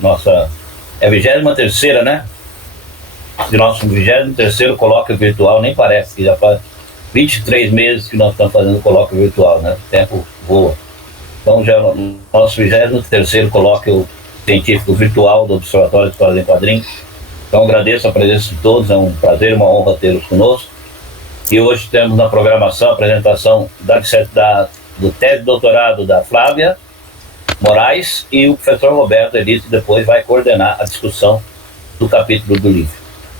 Nossa, é a 23ª, né? De nosso 23º colóquio virtual, nem parece, que já faz 23 meses que nós estamos fazendo colóquio virtual, né? O tempo voa. Então, já o nosso 23º colóquio científico virtual do Observatório de História em Quadrinhos. Então, agradeço a presença de todos, é um prazer e uma honra tê-los conosco. E hoje temos na programação a apresentação do tese de doutorado da Flávia Moraes, e o professor Roberto Elise depois vai coordenar a discussão do capítulo do livro.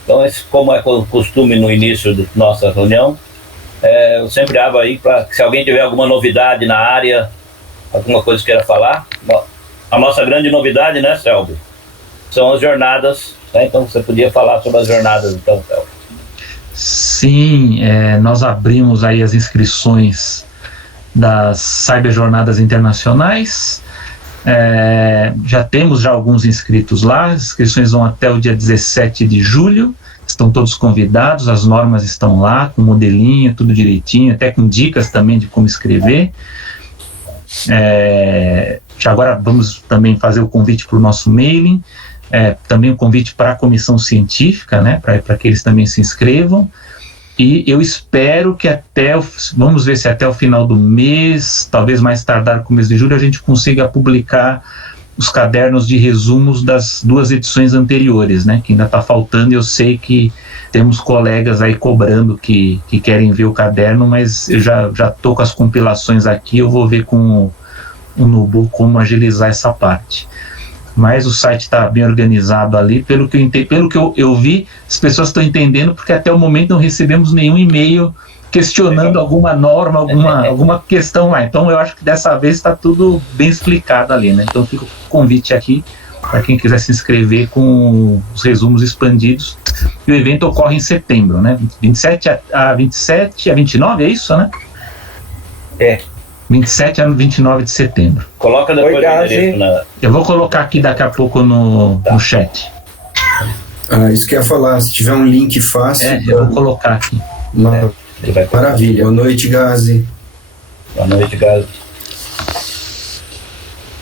Então, como é costume no início da nossa reunião, eu sempre abro aí para que, se alguém tiver alguma novidade na área, alguma coisa queira falar. A nossa grande novidade, né, Selby, são as jornadas, né? Então você podia falar sobre as jornadas, então, Selby. Sim, nós abrimos aí as inscrições das Cyberjornadas Internacionais. Já temos alguns inscritos lá, as inscrições vão até o dia 17 de julho, estão todos convidados, as normas estão lá, com modelinho, tudo direitinho, até com dicas também de como escrever. Já agora vamos também fazer o convite para o nosso mailing, também o convite para a comissão científica, né, para que eles também se inscrevam. E eu espero que vamos ver se até o final do mês, talvez mais tardar começo de julho, a gente consiga publicar os cadernos de resumos das 2 edições anteriores, né, que ainda está faltando. Eu sei que temos colegas aí cobrando que querem ver o caderno, mas eu já estou com as compilações aqui, eu vou ver com o Nubu como agilizar essa parte. Mas o site está bem organizado ali, pelo que eu vi, as pessoas estão entendendo, porque até o momento não recebemos nenhum e-mail questionando alguma norma, alguma questão lá. Então eu acho que dessa vez está tudo bem explicado ali, né? Então fica o convite aqui para quem quiser se inscrever com os resumos expandidos. E o evento ocorre em setembro, né? 27 a 29, é isso, né? 27 a 29 de setembro. Coloca depois o endereço na... Eu vou colocar aqui daqui a pouco no chat. Isso que eu ia falar, se tiver um link fácil... eu vou colocar aqui. Maravilha. Boa noite, Gazi. Boa noite, Gazi.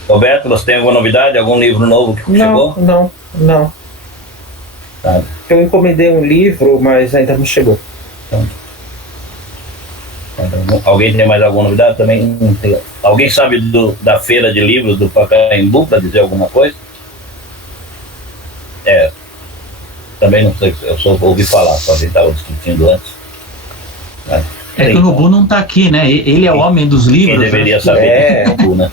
Roberto, você tem alguma novidade? Algum livro novo que chegou? Não. Tá. Eu encomendei um livro, mas ainda não chegou. Alguém tem mais alguma novidade também? Alguém sabe da feira de livros do Pacaembu, para dizer alguma coisa? Também não sei, eu só ouvi falar, só a gente estava discutindo antes. Que o Nubu não está aqui, né? Ele é o homem dos livros. Quem deveria saber, Nubu, né?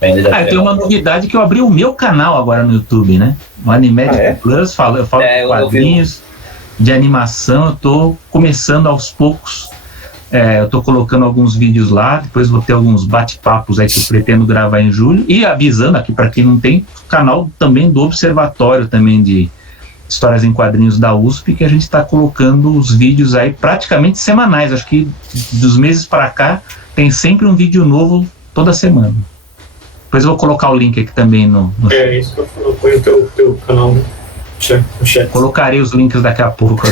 Eu tenho uma novidade, que eu abri o meu canal agora no YouTube, né? O Animedic Plus, eu falo de quadrinhos, de animação. Eu estou começando aos poucos. Eu estou colocando alguns vídeos lá, depois vou ter alguns bate-papos aí que eu pretendo gravar em julho. E avisando aqui para quem não tem, o canal também do Observatório também de Histórias em Quadrinhos da USP, que a gente está colocando os vídeos aí praticamente semanais. Acho que dos meses para cá tem sempre um vídeo novo toda semana. Depois eu vou colocar o link aqui também no isso que eu falo, põe o teu canal no chat. Colocarei os links daqui a pouco.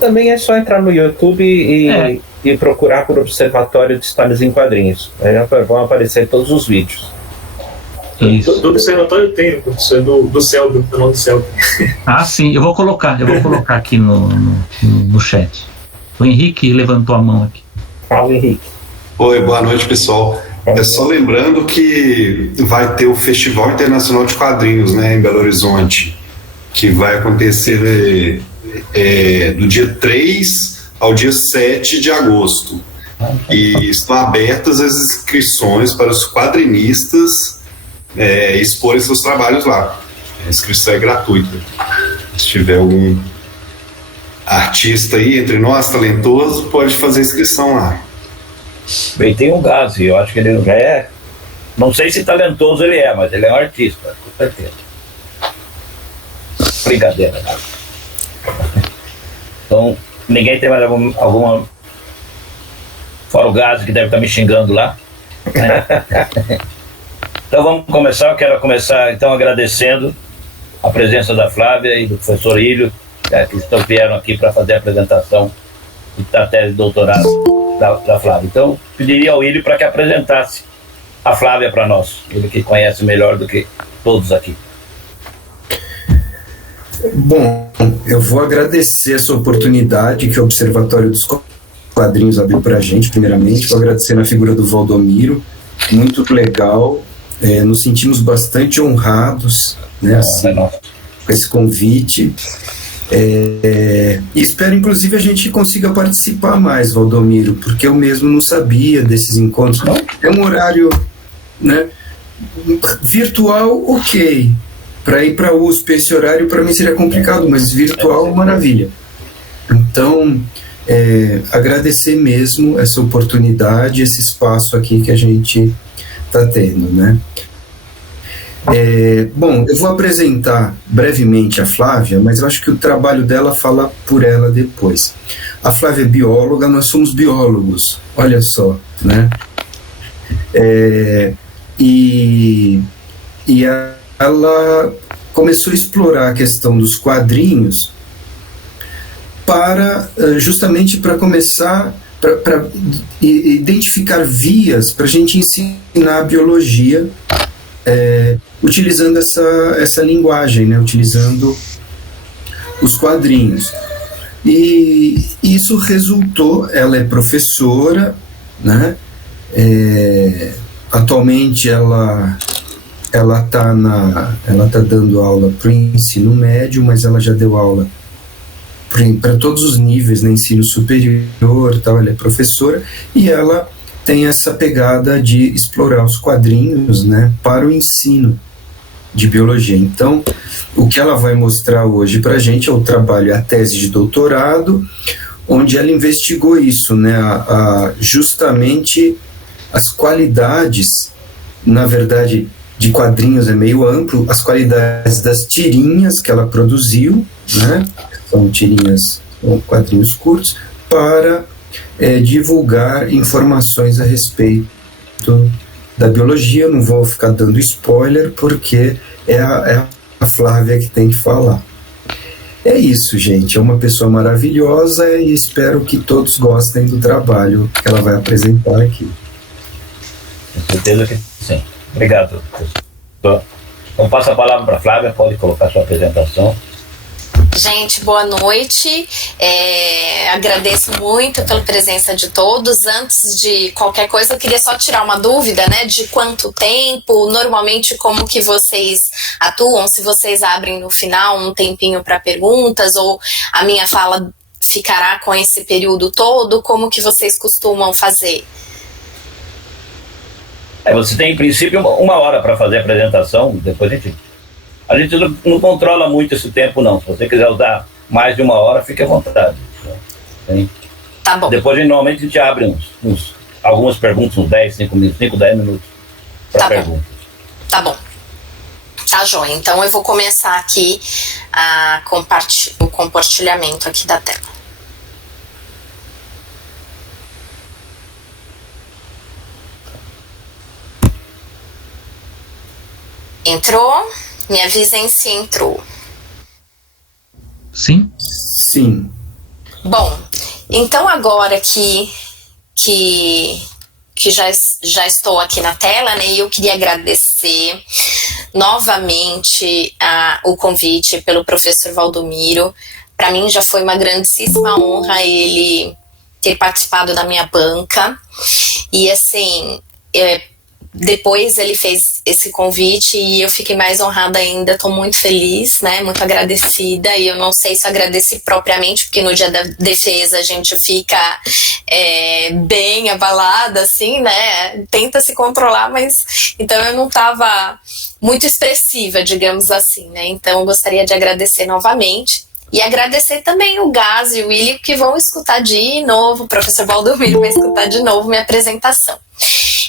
Também é só entrar no YouTube e procurar por Observatório de Histórias em Quadrinhos. Aí vão aparecer todos os vídeos. Isso. Do Observatório tem, do Selby, o canal do Selby. Sim, eu vou colocar aqui no chat. O Henrique levantou a mão aqui. Fala, Henrique. Oi, boa noite, pessoal. Só lembrando que vai ter o Festival Internacional de Quadrinhos, né, em Belo Horizonte, que vai acontecer do dia 3 ao dia 7 de agosto. E estão abertas as inscrições para os quadrinistas exporem seus trabalhos lá. A inscrição é gratuita. Se tiver algum artista aí entre nós, talentoso, pode fazer inscrição lá. Bem, tem um Gazi, eu acho que ele já é... Não sei se talentoso ele é, mas ele é um artista, com certeza. Brincadeira, Gazi. Então, ninguém tem mais alguma... Fora o Gazi, que deve estar me xingando lá. Então vamos começar. Eu quero começar então agradecendo a presença da Flávia e do professor Ilho, que vieram aqui para fazer a apresentação da tese de doutorado da Flávia. Então pediria ao Ilho para que apresentasse a Flávia para nós, ele que conhece melhor do que todos aqui. Bom, eu vou agradecer essa oportunidade que o Observatório dos Quadrinhos abriu para a gente, primeiramente. Vou agradecer na figura do Valdomiro, muito legal. Nos sentimos bastante honrados, né, assim, com esse convite. E espero, inclusive, a gente consiga participar mais, Valdomiro, porque eu mesmo não sabia desses encontros. É um horário, né, virtual, ok. Para ir para a USP, esse horário para mim seria complicado, mas virtual, maravilha. Então, agradecer mesmo essa oportunidade, esse espaço aqui que a gente está tendo, né? Bom, eu vou apresentar brevemente a Flávia, mas eu acho que o trabalho dela fala por ela depois. A Flávia é bióloga, nós somos biólogos, olha só, né? Ela começou a explorar a questão dos quadrinhos justamente para começar para identificar vias para a gente ensinar a biologia utilizando essa linguagem, né, utilizando os quadrinhos. E isso resultou, ela é professora, né, atualmente ela está dando aula para o ensino médio, mas ela já deu aula para todos os níveis, né, ensino superior, tal. Ela é professora e ela tem essa pegada de explorar os quadrinhos, né, para o ensino de biologia. Então, o que ela vai mostrar hoje para a gente é o trabalho, a tese de doutorado, onde ela investigou isso, né, justamente as qualidades, na verdade, de quadrinhos é meio amplo, as qualidades das tirinhas que ela produziu, né, são tirinhas, quadrinhos curtos, para divulgar informações a respeito da biologia. Eu não vou ficar dando spoiler, porque é a Flávia que tem que falar. É isso, gente, é uma pessoa maravilhosa e espero que todos gostem do trabalho que ela vai apresentar aqui. Com certeza que sim. Obrigado, professor. Então, passo a palavra para a Flávia, pode colocar sua apresentação. Gente, boa noite. Agradeço muito pela presença de todos. Antes de qualquer coisa, eu queria só tirar uma dúvida, né, de quanto tempo, normalmente como que vocês atuam, se vocês abrem no final um tempinho para perguntas, ou a minha fala ficará com esse período todo, como que vocês costumam fazer? Você tem, em princípio, uma hora para fazer a apresentação, depois a gente não controla muito esse tempo, não. Se você quiser usar mais de uma hora, fique à vontade. Tá bom. Depois, normalmente, a gente abre algumas perguntas, uns 10 minutos para perguntas. Tá bom. Tá, joia. Então, eu vou começar aqui o compartilhamento aqui da tela. Entrou? Me avisem se entrou. Sim? Sim. Bom, então agora que já estou aqui na tela, né, e eu queria agradecer novamente o convite pelo professor Valdomiro. Para mim já foi uma grandíssima honra ele ter participado da minha banca. E assim, depois ele fez esse convite e eu fiquei mais honrada ainda, estou muito feliz, né, muito agradecida, e eu não sei se eu agradeci propriamente, porque no dia da defesa a gente fica bem abalada, assim, né, tenta se controlar, mas então eu não estava muito expressiva, digamos assim, né, então eu gostaria de agradecer novamente. E agradecer também o Gás e o Willi, que vão escutar de novo, o professor Valdomiro vai escutar de novo minha apresentação.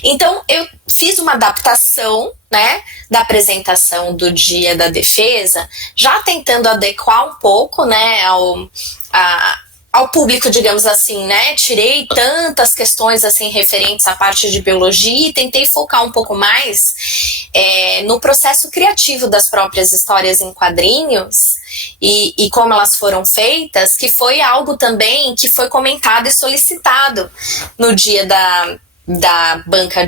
Então, eu fiz uma adaptação, né, da apresentação do dia da defesa, já tentando adequar um pouco, né, ao público, digamos assim, né? Tirei tantas questões assim referentes à parte de biologia e tentei focar um pouco mais no processo criativo das próprias histórias em quadrinhos e como elas foram feitas, que foi algo também que foi comentado e solicitado no dia da banca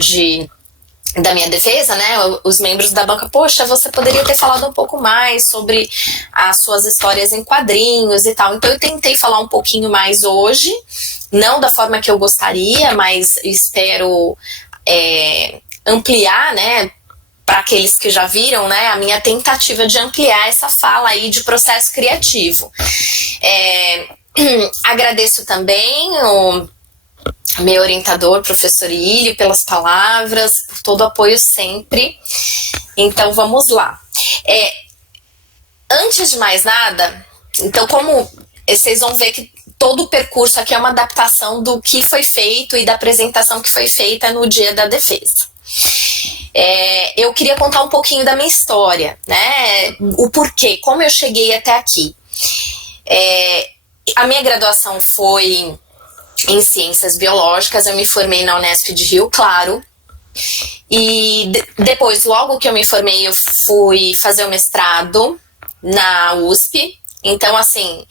da minha defesa, né, os membros da banca, poxa, você poderia ter falado um pouco mais sobre as suas histórias em quadrinhos e tal. Então eu tentei falar um pouquinho mais hoje, não da forma que eu gostaria, mas espero ampliar, né, para aqueles que já viram, né, a minha tentativa de ampliar essa fala aí de processo criativo. Agradeço também o meu orientador, professor Ilho, pelas palavras, por todo o apoio sempre. Então, vamos lá. Antes de mais nada, então, como vocês vão ver que todo o percurso aqui é uma adaptação do que foi feito e da apresentação que foi feita no dia da defesa. Eu queria contar um pouquinho da minha história, né? O porquê, como eu cheguei até aqui. A minha graduação foi em Ciências Biológicas, eu me formei na Unesp de Rio Claro, e depois, logo que eu me formei, eu fui fazer o mestrado na USP. Então, assim,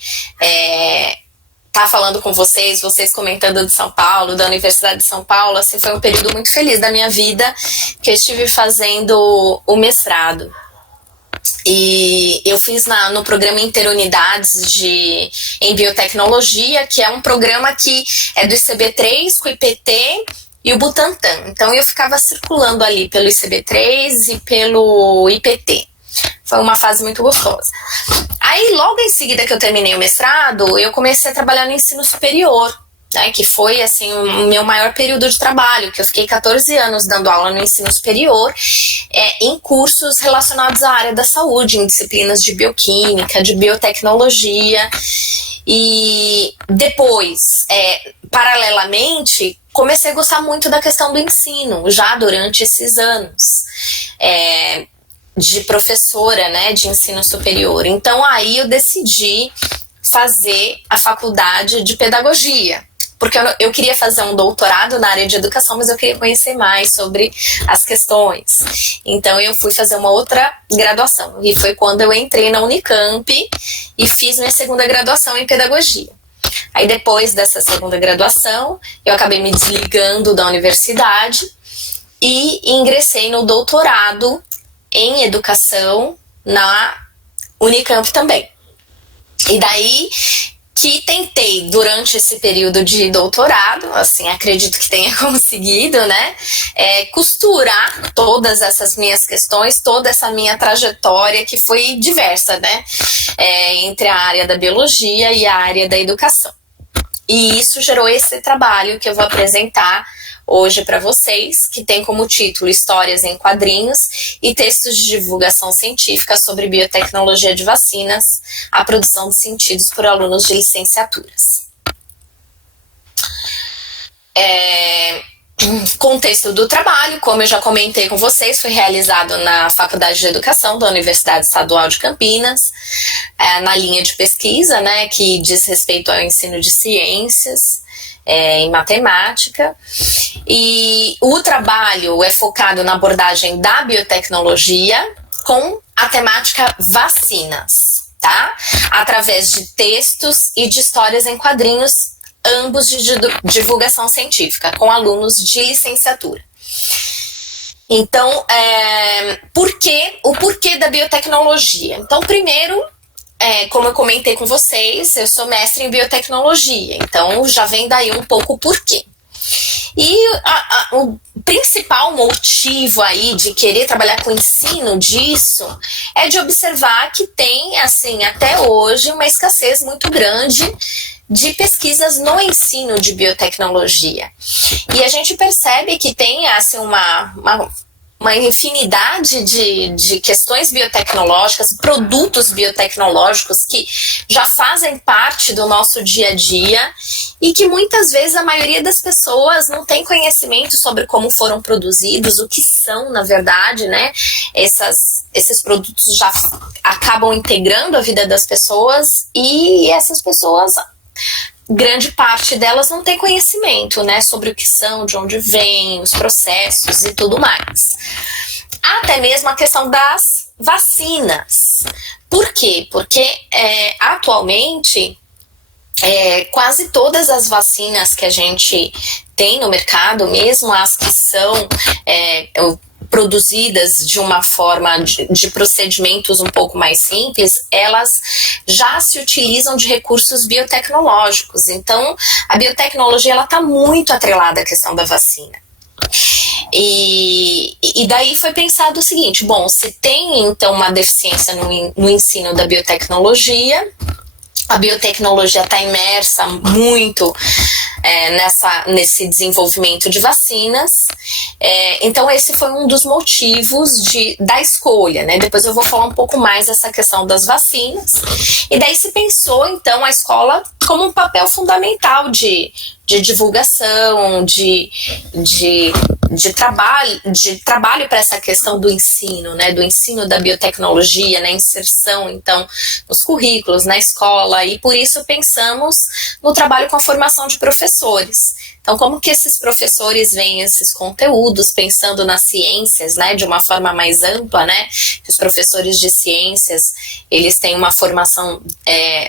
tá falando com vocês comentando de São Paulo, da Universidade de São Paulo, assim, foi um período muito feliz da minha vida, que eu estive fazendo o mestrado. E eu fiz no programa Interunidades em Biotecnologia, que é um programa que é do ICB3 com o IPT e o Butantan. Então eu ficava circulando ali pelo ICB3 e pelo IPT. Foi uma fase muito gostosa. Aí logo em seguida que eu terminei o mestrado, eu comecei a trabalhar no ensino superior, né, que foi assim o meu maior período de trabalho, que eu fiquei 14 anos dando aula no ensino superior, em cursos relacionados à área da saúde, em disciplinas de bioquímica, de biotecnologia. E depois, paralelamente, comecei a gostar muito da questão do ensino, já durante esses anos de professora, né, de ensino superior. Então aí eu decidi fazer a faculdade de pedagogia, porque eu queria fazer um doutorado na área de educação, mas eu queria conhecer mais sobre as questões. Então eu fui fazer uma outra graduação, e foi quando eu entrei na Unicamp e fiz minha segunda graduação em pedagogia. Aí depois dessa segunda graduação, eu acabei me desligando da universidade e ingressei no doutorado em educação na Unicamp também. E daí que tentei, durante esse período de doutorado, assim, acredito que tenha conseguido, né, costurar todas essas minhas questões, toda essa minha trajetória, que foi diversa, né, entre a área da biologia e a área da educação. E isso gerou esse trabalho que eu vou apresentar hoje para vocês, que tem como título Histórias em Quadrinhos e Textos de Divulgação Científica sobre Biotecnologia de Vacinas, a produção de sentidos por alunos de licenciaturas. Contexto do trabalho, como eu já comentei com vocês, foi realizado na Faculdade de Educação da Universidade Estadual de Campinas, na linha de pesquisa, né, que diz respeito ao ensino de ciências, em matemática, e o trabalho é focado na abordagem da biotecnologia com a temática vacinas, tá? Através de textos e de histórias em quadrinhos, ambos de divulgação científica, com alunos de licenciatura. Então, o porquê da biotecnologia? Então, primeiro, como eu comentei com vocês, eu sou mestre em biotecnologia, então já vem daí um pouco o porquê. E o principal motivo aí de querer trabalhar com o ensino disso é de observar que tem, assim, até hoje, uma escassez muito grande de pesquisas no ensino de biotecnologia. E a gente percebe que tem, assim, uma infinidade de questões biotecnológicas, produtos biotecnológicos que já fazem parte do nosso dia a dia e que muitas vezes a maioria das pessoas não tem conhecimento sobre como foram produzidos, o que são, na verdade, né? Esses produtos já acabam integrando a vida das pessoas e essas pessoas grande parte delas não tem conhecimento, né, sobre o que são, de onde vêm, os processos e tudo mais. Até mesmo a questão das vacinas. Por quê? Porque atualmente quase todas as vacinas que a gente tem no mercado, mesmo as que são produzidas de uma forma de procedimentos um pouco mais simples, elas já se utilizam de recursos biotecnológicos. Então, a biotecnologia está muito atrelada à questão da vacina. E daí foi pensado o seguinte: bom, se tem então uma deficiência no ensino da biotecnologia, a biotecnologia está imersa muito nesse desenvolvimento de vacinas. Então esse foi um dos motivos da escolha, né? Depois eu vou falar um pouco mais dessa questão das vacinas. E daí se pensou então a escola como um papel fundamental de divulgação, de trabalho para essa questão do ensino, né, do ensino da biotecnologia, né, inserção, então, nos currículos, na escola, e por isso pensamos no trabalho com a formação de professores. Então, como que esses professores veem esses conteúdos, pensando nas ciências, né, de uma forma mais ampla, né? Os professores de ciências, eles têm uma formação,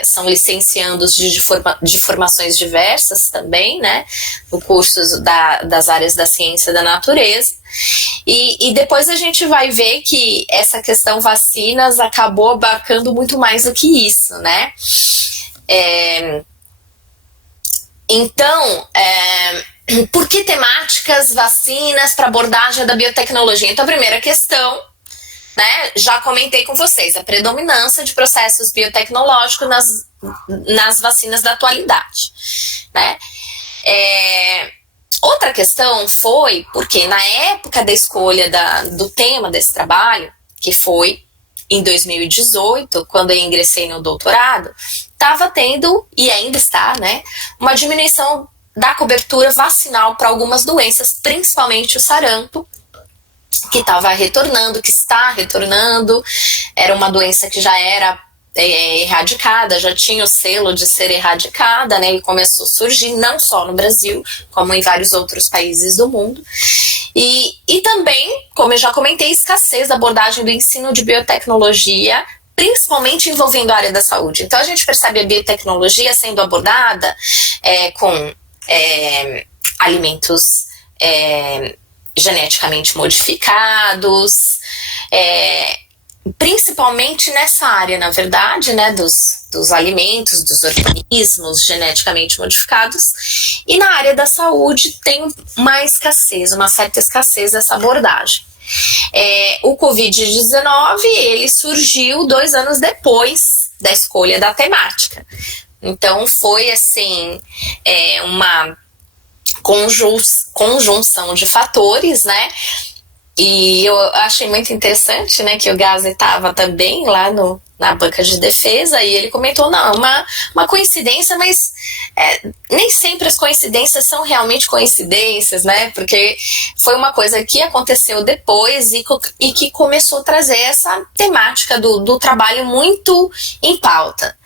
são licenciandos de formações diversas também, né? No cursos das áreas da ciência e da natureza. E depois a gente vai ver que essa questão vacinas acabou abarcando muito mais do que isso, né? Então, por que temáticas, vacinas para abordagem da biotecnologia? Então, a primeira questão, né, já comentei com vocês, a predominância de processos biotecnológicos nas vacinas da atualidade, né? Outra questão foi porque na época da escolha do tema desse trabalho, que foi em 2018, quando eu ingressei no doutorado, estava tendo, e ainda está, né, uma diminuição da cobertura vacinal para algumas doenças, principalmente o sarampo, que estava retornando, que está retornando. Era uma doença que já era erradicada, já tinha o selo de ser erradicada, né, e começou a surgir não só no Brasil, como em vários outros países do mundo. E também, como eu já comentei, escassez da abordagem do ensino de biotecnologia, principalmente envolvendo a área da saúde. Então a gente percebe a biotecnologia sendo abordada com alimentos geneticamente modificados, principalmente nessa área, na verdade, né, dos alimentos, dos organismos geneticamente modificados, e na área da saúde tem uma certa escassez dessa abordagem. O Covid-19, ele surgiu 2 anos depois da escolha da temática. Então foi assim, uma conjunção de fatores, né? E eu achei muito interessante, né, que o Gazi estava também lá na banca de defesa, e ele comentou, não, uma coincidência, mas nem sempre as coincidências são realmente coincidências, né, porque foi uma coisa que aconteceu depois e que começou a trazer essa temática do trabalho muito em pauta.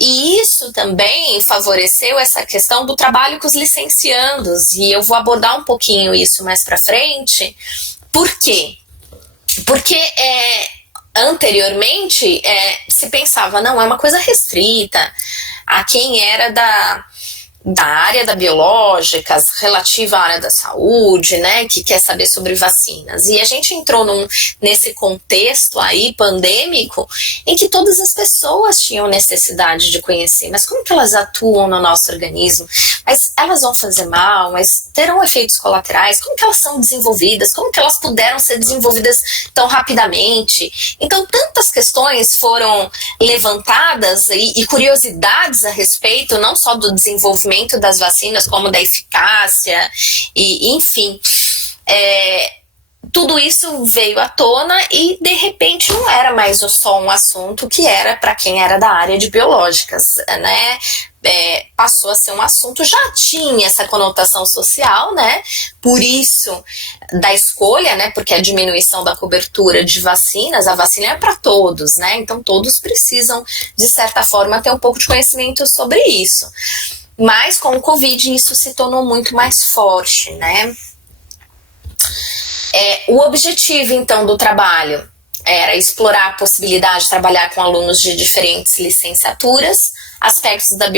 E isso também favoreceu essa questão do trabalho com os licenciandos, e eu vou abordar um pouquinho isso mais para frente. Por quê? Porque anteriormente se pensava, não, é uma coisa restrita a quem era da área da biológica, relativa à área da saúde, né, que quer saber sobre vacinas. E a gente entrou nesse contexto aí pandêmico em que todas as pessoas tinham necessidade de conhecer, mas como que elas atuam no nosso organismo? Mas elas vão fazer mal, mas terão efeitos colaterais? Como que elas são desenvolvidas? Como que elas puderam ser desenvolvidas tão rapidamente? Então, tantas questões foram levantadas e curiosidades a respeito, não só do desenvolvimento das vacinas, como da eficácia, e enfim, tudo isso veio à tona e de repente não era mais só um assunto que era para quem era da área de biológicas, né? Passou a ser um assunto, já tinha essa conotação social, né? Por isso da escolha, né? Porque a diminuição da cobertura de vacinas, a vacina é para todos, né? Então todos precisam, de certa forma, ter um pouco de conhecimento sobre isso. Mas com o Covid isso se tornou muito mais forte, né? O objetivo, então, do trabalho era explorar a possibilidade de trabalhar com alunos de diferentes licenciaturas, aspectos da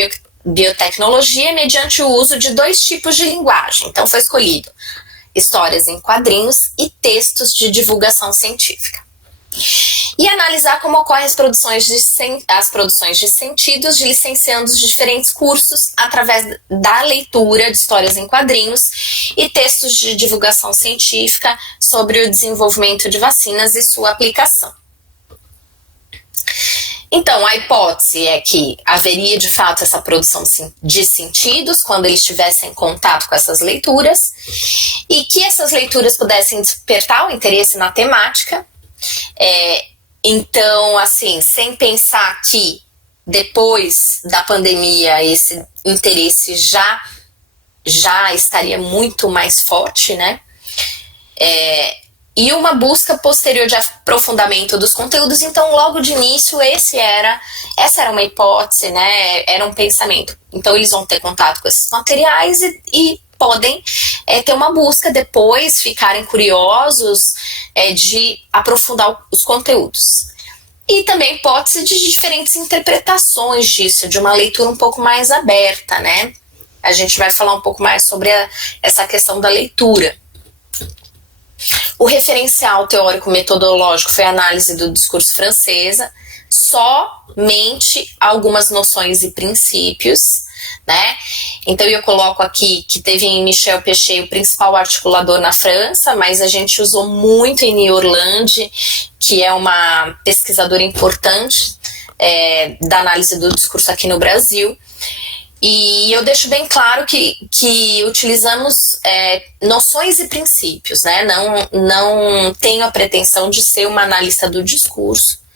biotecnologia, mediante o uso de 2 tipos de linguagem. Então foi escolhido histórias em quadrinhos e textos de divulgação científica. E analisar como ocorrem as produções de sentidos de licenciandos de diferentes cursos através da leitura de histórias em quadrinhos e textos de divulgação científica sobre o desenvolvimento de vacinas e sua aplicação. Então, a hipótese é que haveria de fato essa produção de sentidos quando eles tivessem contato com essas leituras e que essas leituras pudessem despertar o interesse na temática. Então, assim, sem pensar que depois da pandemia esse interesse já estaria muito mais forte, né? E uma busca posterior de aprofundamento dos conteúdos. Então, logo de início, essa era uma hipótese, né? Era um pensamento. Então, eles vão ter contato com esses materiais e podem ter uma busca depois, ficarem curiosos de aprofundar os conteúdos. E também hipótese de diferentes interpretações disso, de uma leitura um pouco mais aberta, né? A gente vai falar um pouco mais sobre essa questão da leitura. O referencial teórico-metodológico foi a análise do discurso francesa, somente algumas noções e princípios, né? Então eu coloco aqui que teve em Michel Pechet o principal articulador na França, mas a gente usou muito em Orlandi, que é uma pesquisadora importante da análise do discurso aqui no Brasil. E eu deixo bem claro que utilizamos noções e princípios, né? Não tenho a pretensão de ser uma analista do discurso.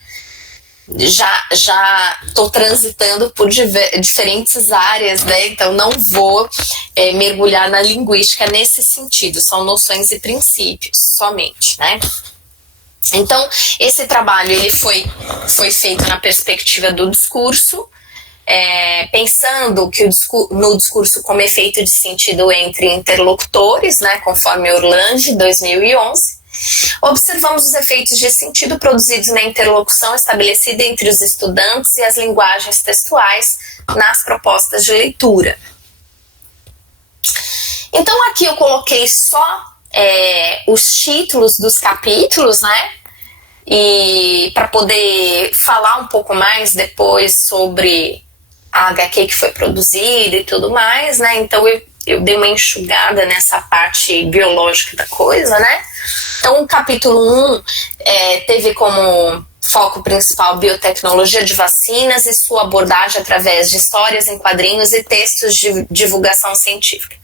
Já estou transitando por diferentes áreas, né? Então não vou mergulhar na linguística nesse sentido, são noções e princípios somente, né? Então esse trabalho ele foi feito na perspectiva do discurso, pensando que no discurso como efeito de sentido entre interlocutores, né, conforme Orlandi, 2011, observamos os efeitos de sentido produzidos na interlocução estabelecida entre os estudantes e as linguagens textuais nas propostas de leitura. Então aqui eu coloquei só os títulos dos capítulos, né? E para poder falar um pouco mais depois sobre a HQ que foi produzida e tudo mais, né? Então eu dei uma enxugada nessa parte biológica da coisa, né? Então o capítulo 1 teve como foco principal biotecnologia de vacinas e sua abordagem através de histórias em quadrinhos e textos de divulgação científica.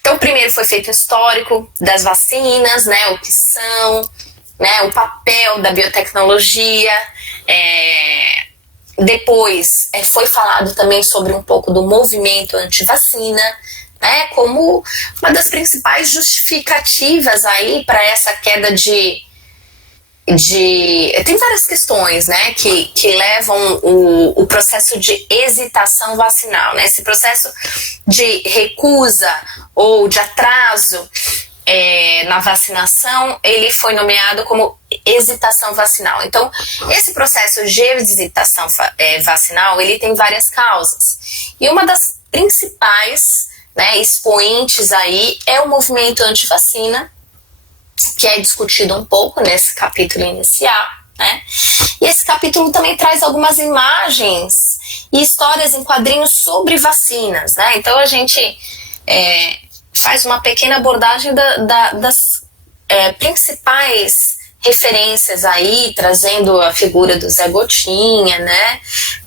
Então o primeiro foi feito histórico das vacinas, né? O que são, né? O papel da biotecnologia. Depois foi falado também sobre um pouco do movimento antivacina, né, como uma das principais justificativas aí para essa queda de... Tem várias questões, né, que levam o processo de hesitação vacinal, né, esse processo de recusa ou de atraso na vacinação, ele foi nomeado como hesitação vacinal. Então, esse processo de hesitação vacinal, ele tem várias causas. E uma das principais, né, expoentes aí é o movimento antivacina, que é discutido um pouco nesse capítulo inicial, né? E esse capítulo também traz algumas imagens e histórias em quadrinhos sobre vacinas, né? Então, a gente faz uma pequena abordagem das principais referências aí, trazendo a figura do Zé Gotinha, né,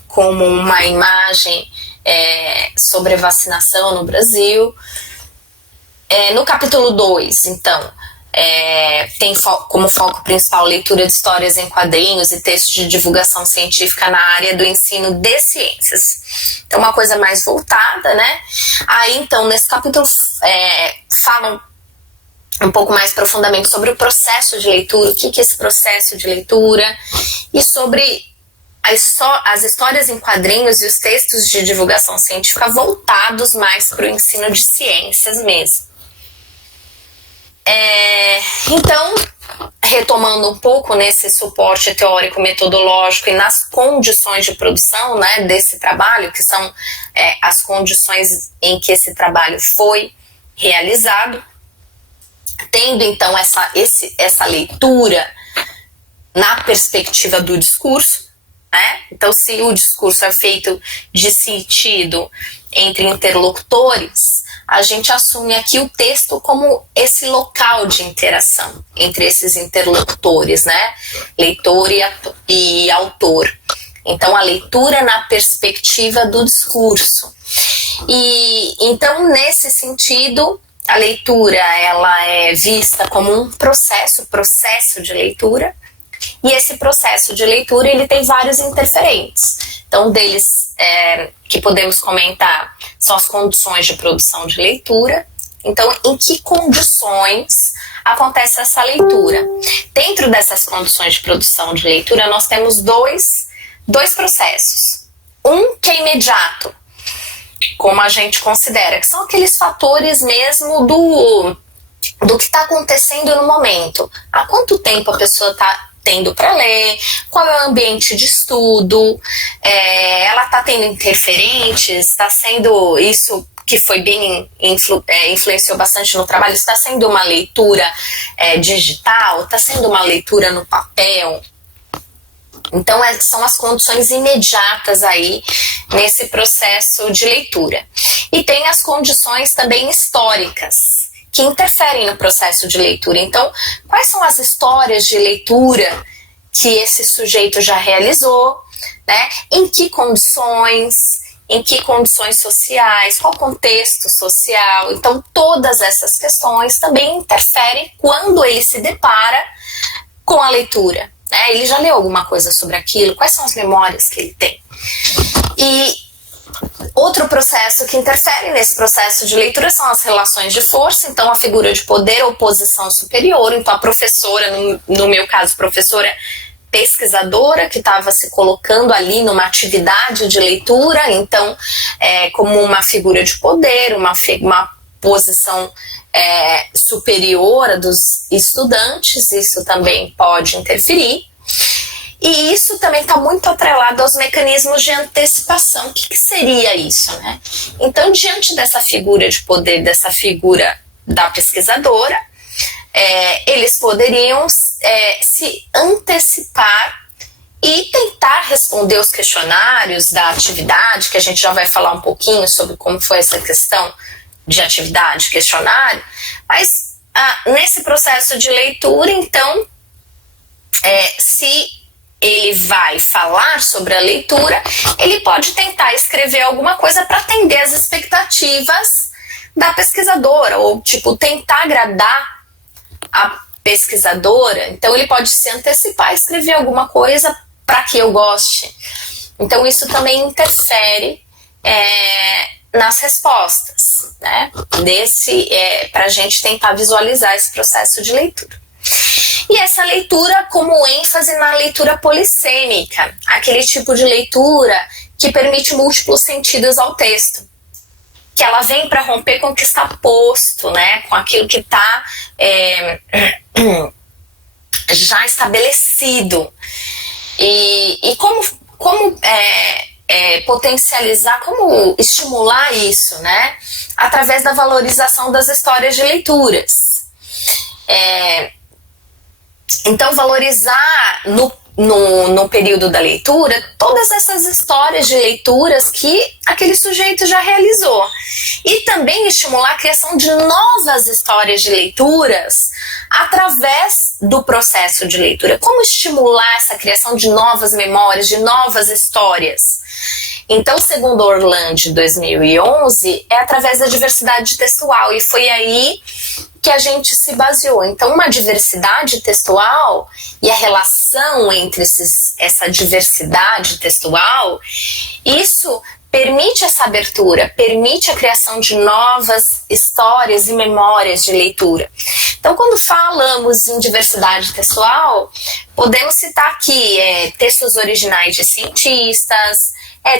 como uma imagem sobre a vacinação no Brasil. No capítulo 2, então, tem como foco principal leitura de histórias em quadrinhos e textos de divulgação científica na área do ensino de ciências. Então, uma coisa mais voltada, né? Aí, então, nesse capítulo falam um pouco mais profundamente sobre o processo de leitura, o que é esse processo de leitura, e sobre as histórias em quadrinhos e os textos de divulgação científica voltados mais para o ensino de ciências mesmo. Então, retomando um pouco nesse suporte teórico-metodológico e nas condições de produção, né, desse trabalho, que são as condições em que esse trabalho foi realizado, tendo então essa leitura na perspectiva do discurso, né? Então, se o discurso é feito de sentido entre interlocutores, a gente assume aqui o texto como esse local de interação entre esses interlocutores, né? Leitor e autor. Então, a leitura na perspectiva do discurso. E então, nesse sentido, a leitura ela é vista como um processo de leitura, e esse processo de leitura ele tem vários interferentes. Então, deles que podemos comentar são as condições de produção de leitura. Então, em que condições acontece essa leitura? Dentro dessas condições de produção de leitura, nós temos dois processos. Um que é imediato, como a gente considera, que são aqueles fatores mesmo do que está acontecendo no momento. Há quanto tempo a pessoa está tendo para ler, qual é o ambiente de estudo, ela está tendo interferentes, está sendo isso que foi bem influenciou bastante no trabalho, está sendo uma leitura digital, está sendo uma leitura no papel. Então, são as condições imediatas aí nesse processo de leitura. E tem as condições também históricas, que interferem no processo de leitura. Então, quais são as histórias de leitura que esse sujeito já realizou, né? Em que condições sociais, qual contexto social. Então, todas essas questões também interferem quando ele se depara com a leitura, né? Ele já leu alguma coisa sobre aquilo, quais são as memórias que ele tem. E outro processo que interfere nesse processo de leitura são as relações de força, então a figura de poder ou posição superior. Então a professora, no meu caso, professora pesquisadora, que estava se colocando ali numa atividade de leitura, então como uma figura de poder, uma posição superior dos estudantes, isso também pode interferir. E isso também está muito atrelado aos mecanismos de antecipação. O que seria isso, né? Então, diante dessa figura de poder, dessa figura da pesquisadora, eles poderiam se antecipar e tentar responder os questionários da atividade, que a gente já vai falar um pouquinho sobre como foi essa questão de atividade, questionário. Mas, nesse processo de leitura, então, se ele vai falar sobre a leitura, ele pode tentar escrever alguma coisa para atender as expectativas da pesquisadora, ou tentar agradar a pesquisadora. Então ele pode se antecipar e escrever alguma coisa para que eu goste. Então isso também interfere nas respostas, né? Para a gente tentar visualizar esse processo de leitura. E essa leitura como ênfase na leitura polissêmica, aquele tipo de leitura que permite múltiplos sentidos ao texto, que ela vem para romper com o que está posto, né, com aquilo que está já estabelecido. E como potencializar, como estimular isso, né, através da valorização das histórias de leituras. Então, valorizar no período da leitura todas essas histórias de leituras que aquele sujeito já realizou. E também estimular a criação de novas histórias de leituras através do processo de leitura. Como estimular essa criação de novas memórias, de novas histórias? Então, segundo Orlandi, 2011, é através da diversidade textual, e foi aí que a gente se baseou. Então, uma diversidade textual e a relação entre essa diversidade textual, isso permite essa abertura, permite a criação de novas histórias e memórias de leitura. Então, quando falamos em diversidade textual, podemos citar aqui textos originais de cientistas,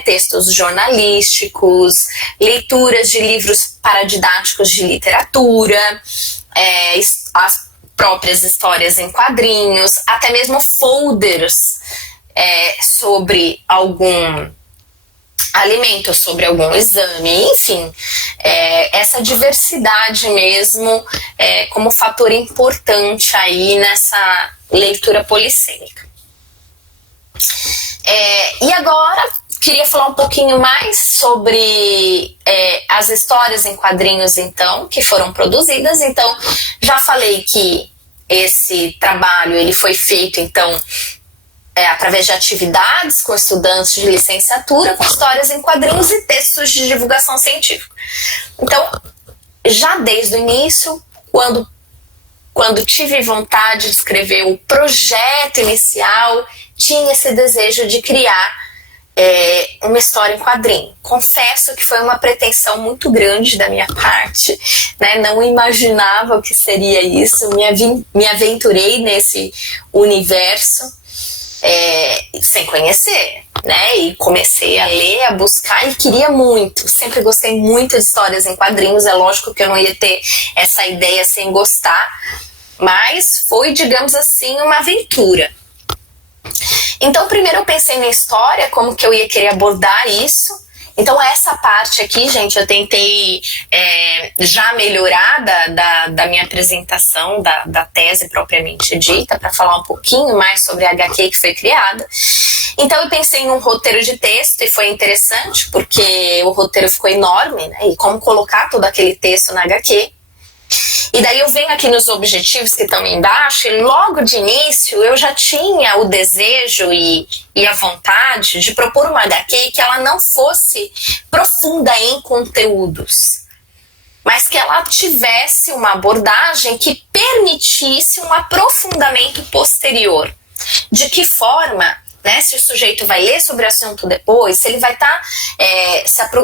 textos jornalísticos, leituras de livros paradidáticos de literatura, as próprias histórias em quadrinhos, até mesmo folders sobre algum alimento, sobre algum exame, enfim, essa diversidade mesmo como fator importante aí nessa leitura polissêmica. E agora queria falar um pouquinho mais sobre as histórias em quadrinhos, então, que foram produzidas. Então, já falei que esse trabalho ele foi feito, então, através de atividades com estudantes de licenciatura, com histórias em quadrinhos e textos de divulgação científica. Então, já desde o início, quando tive vontade de escrever o projeto inicial, tinha esse desejo de criar uma história em quadrinho. Confesso que foi uma pretensão muito grande da minha parte, né? Não imaginava o que seria isso, me aventurei nesse universo sem conhecer, né? E comecei a ler, a buscar e queria muito. Sempre gostei muito de histórias em quadrinhos. É lógico que eu não ia ter essa ideia sem gostar, mas foi, digamos assim, uma aventura. Então, primeiro eu pensei na história, como que eu ia querer abordar isso. Então, essa parte aqui, gente, eu tentei já melhorar da minha apresentação, da tese propriamente dita, para falar um pouquinho mais sobre a HQ que foi criada. Então, eu pensei em um roteiro de texto e foi interessante, porque o roteiro ficou enorme, né? E como colocar todo aquele texto na HQ. E daí eu venho aqui nos objetivos que estão embaixo e logo de início eu já tinha o desejo e a vontade de propor uma HQ que ela não fosse profunda em conteúdos, mas que ela tivesse uma abordagem que permitisse um aprofundamento posterior. De que forma, né, se o sujeito vai ler sobre o assunto depois, se ele vai estar,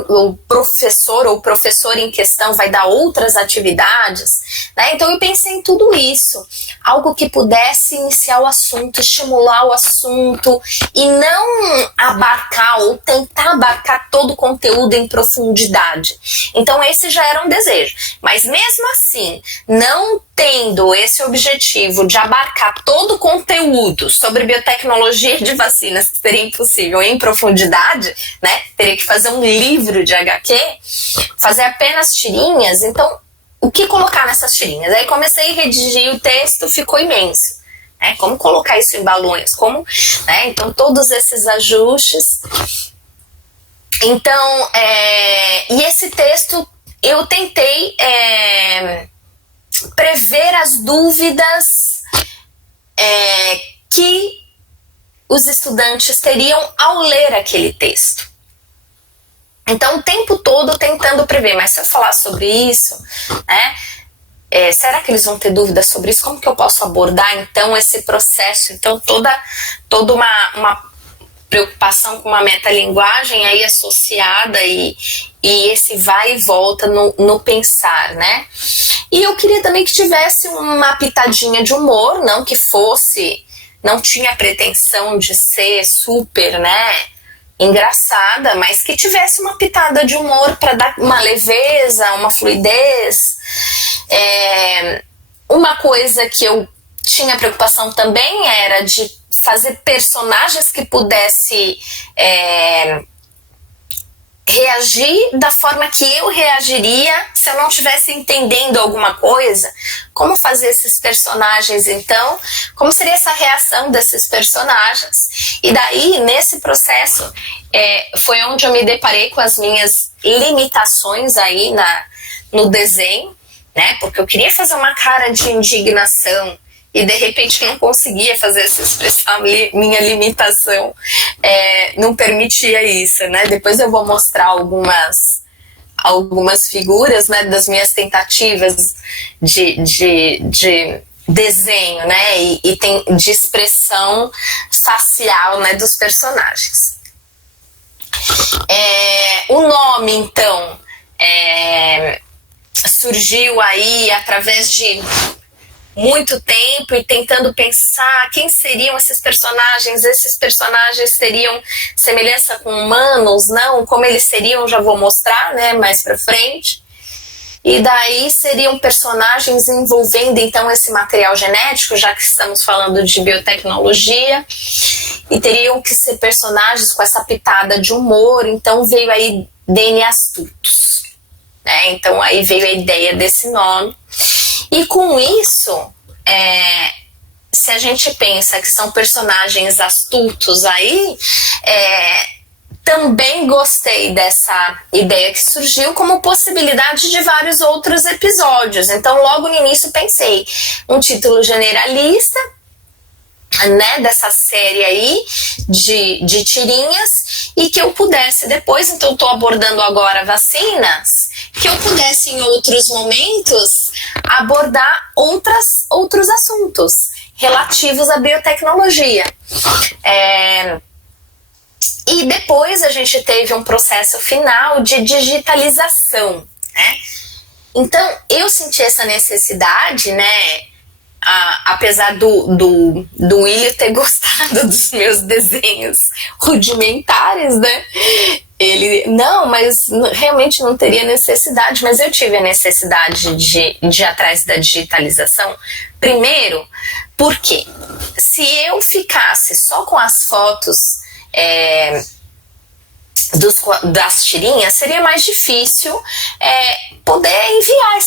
o professor ou o professor em questão vai dar outras atividades, né? Então eu pensei em tudo isso, algo que pudesse iniciar o assunto, estimular o assunto e não abarcar ou tentar abarcar todo o conteúdo em profundidade. Então esse já era um desejo, mas mesmo assim, não tendo esse objetivo de abarcar todo o conteúdo sobre biotecnologia de vacinas, que seria impossível em profundidade, né? Teria que fazer um livro de HQ, fazer apenas tirinhas. Então, o que colocar nessas tirinhas? Aí comecei a redigir o texto, ficou imenso. Né? Como colocar isso em balões? Como, né? Então, todos esses ajustes. Então, e esse texto eu tentei prever as dúvidas que os estudantes teriam ao ler aquele texto. Então, o tempo todo tentando prever, mas se eu falar sobre isso, né, será que eles vão ter dúvidas sobre isso? Como que eu posso abordar, então, esse processo? Então, toda uma preocupação com uma metalinguagem aí associada e esse vai e volta no pensar, né? E eu queria também que tivesse uma pitadinha de humor, não tinha pretensão de ser super, né, engraçada, mas que tivesse uma pitada de humor para dar uma leveza, uma fluidez. Uma coisa que eu tinha preocupação também era de fazer personagens que pudesse reagir da forma que eu reagiria se eu não estivesse entendendo alguma coisa. Como fazer esses personagens, então? Como seria essa reação desses personagens? E daí, nesse processo, foi onde eu me deparei com as minhas limitações aí no desenho, né? Porque eu queria fazer uma cara de indignação e de repente não conseguia fazer essa expressão, minha limitação não permitia isso, né? Depois eu vou mostrar algumas figuras, né, das minhas tentativas de desenho, né, e de expressão facial, né, dos personagens. O nome, então, surgiu aí através de muito tempo e tentando pensar quem seriam esses personagens. Esses personagens teriam semelhança com humanos? Não, como eles seriam, já vou mostrar, né, mais pra frente. E daí seriam personagens envolvendo então esse material genético, já que estamos falando de biotecnologia, e teriam que ser personagens com essa pitada de humor. Então veio aí DNA Astutos, né? Então aí veio a ideia desse nome. E com isso, se a gente pensa que são personagens astutos aí, também gostei dessa ideia que surgiu como possibilidade de vários outros episódios. Então, logo no início pensei um título generalista, né, dessa série aí de tirinhas, e que eu pudesse depois, então eu estou abordando agora vacinas, que eu pudesse em outros momentos abordar outros assuntos relativos à biotecnologia. E depois a gente teve um processo final de digitalização, né? Então eu senti essa necessidade, né? Apesar do Willio ter gostado dos meus desenhos rudimentares, né? Ele, não, mas realmente não teria necessidade, mas eu tive a necessidade de ir atrás da digitalização. Primeiro, porque se eu ficasse só com as fotos das tirinhas, seria mais difícil poder enviar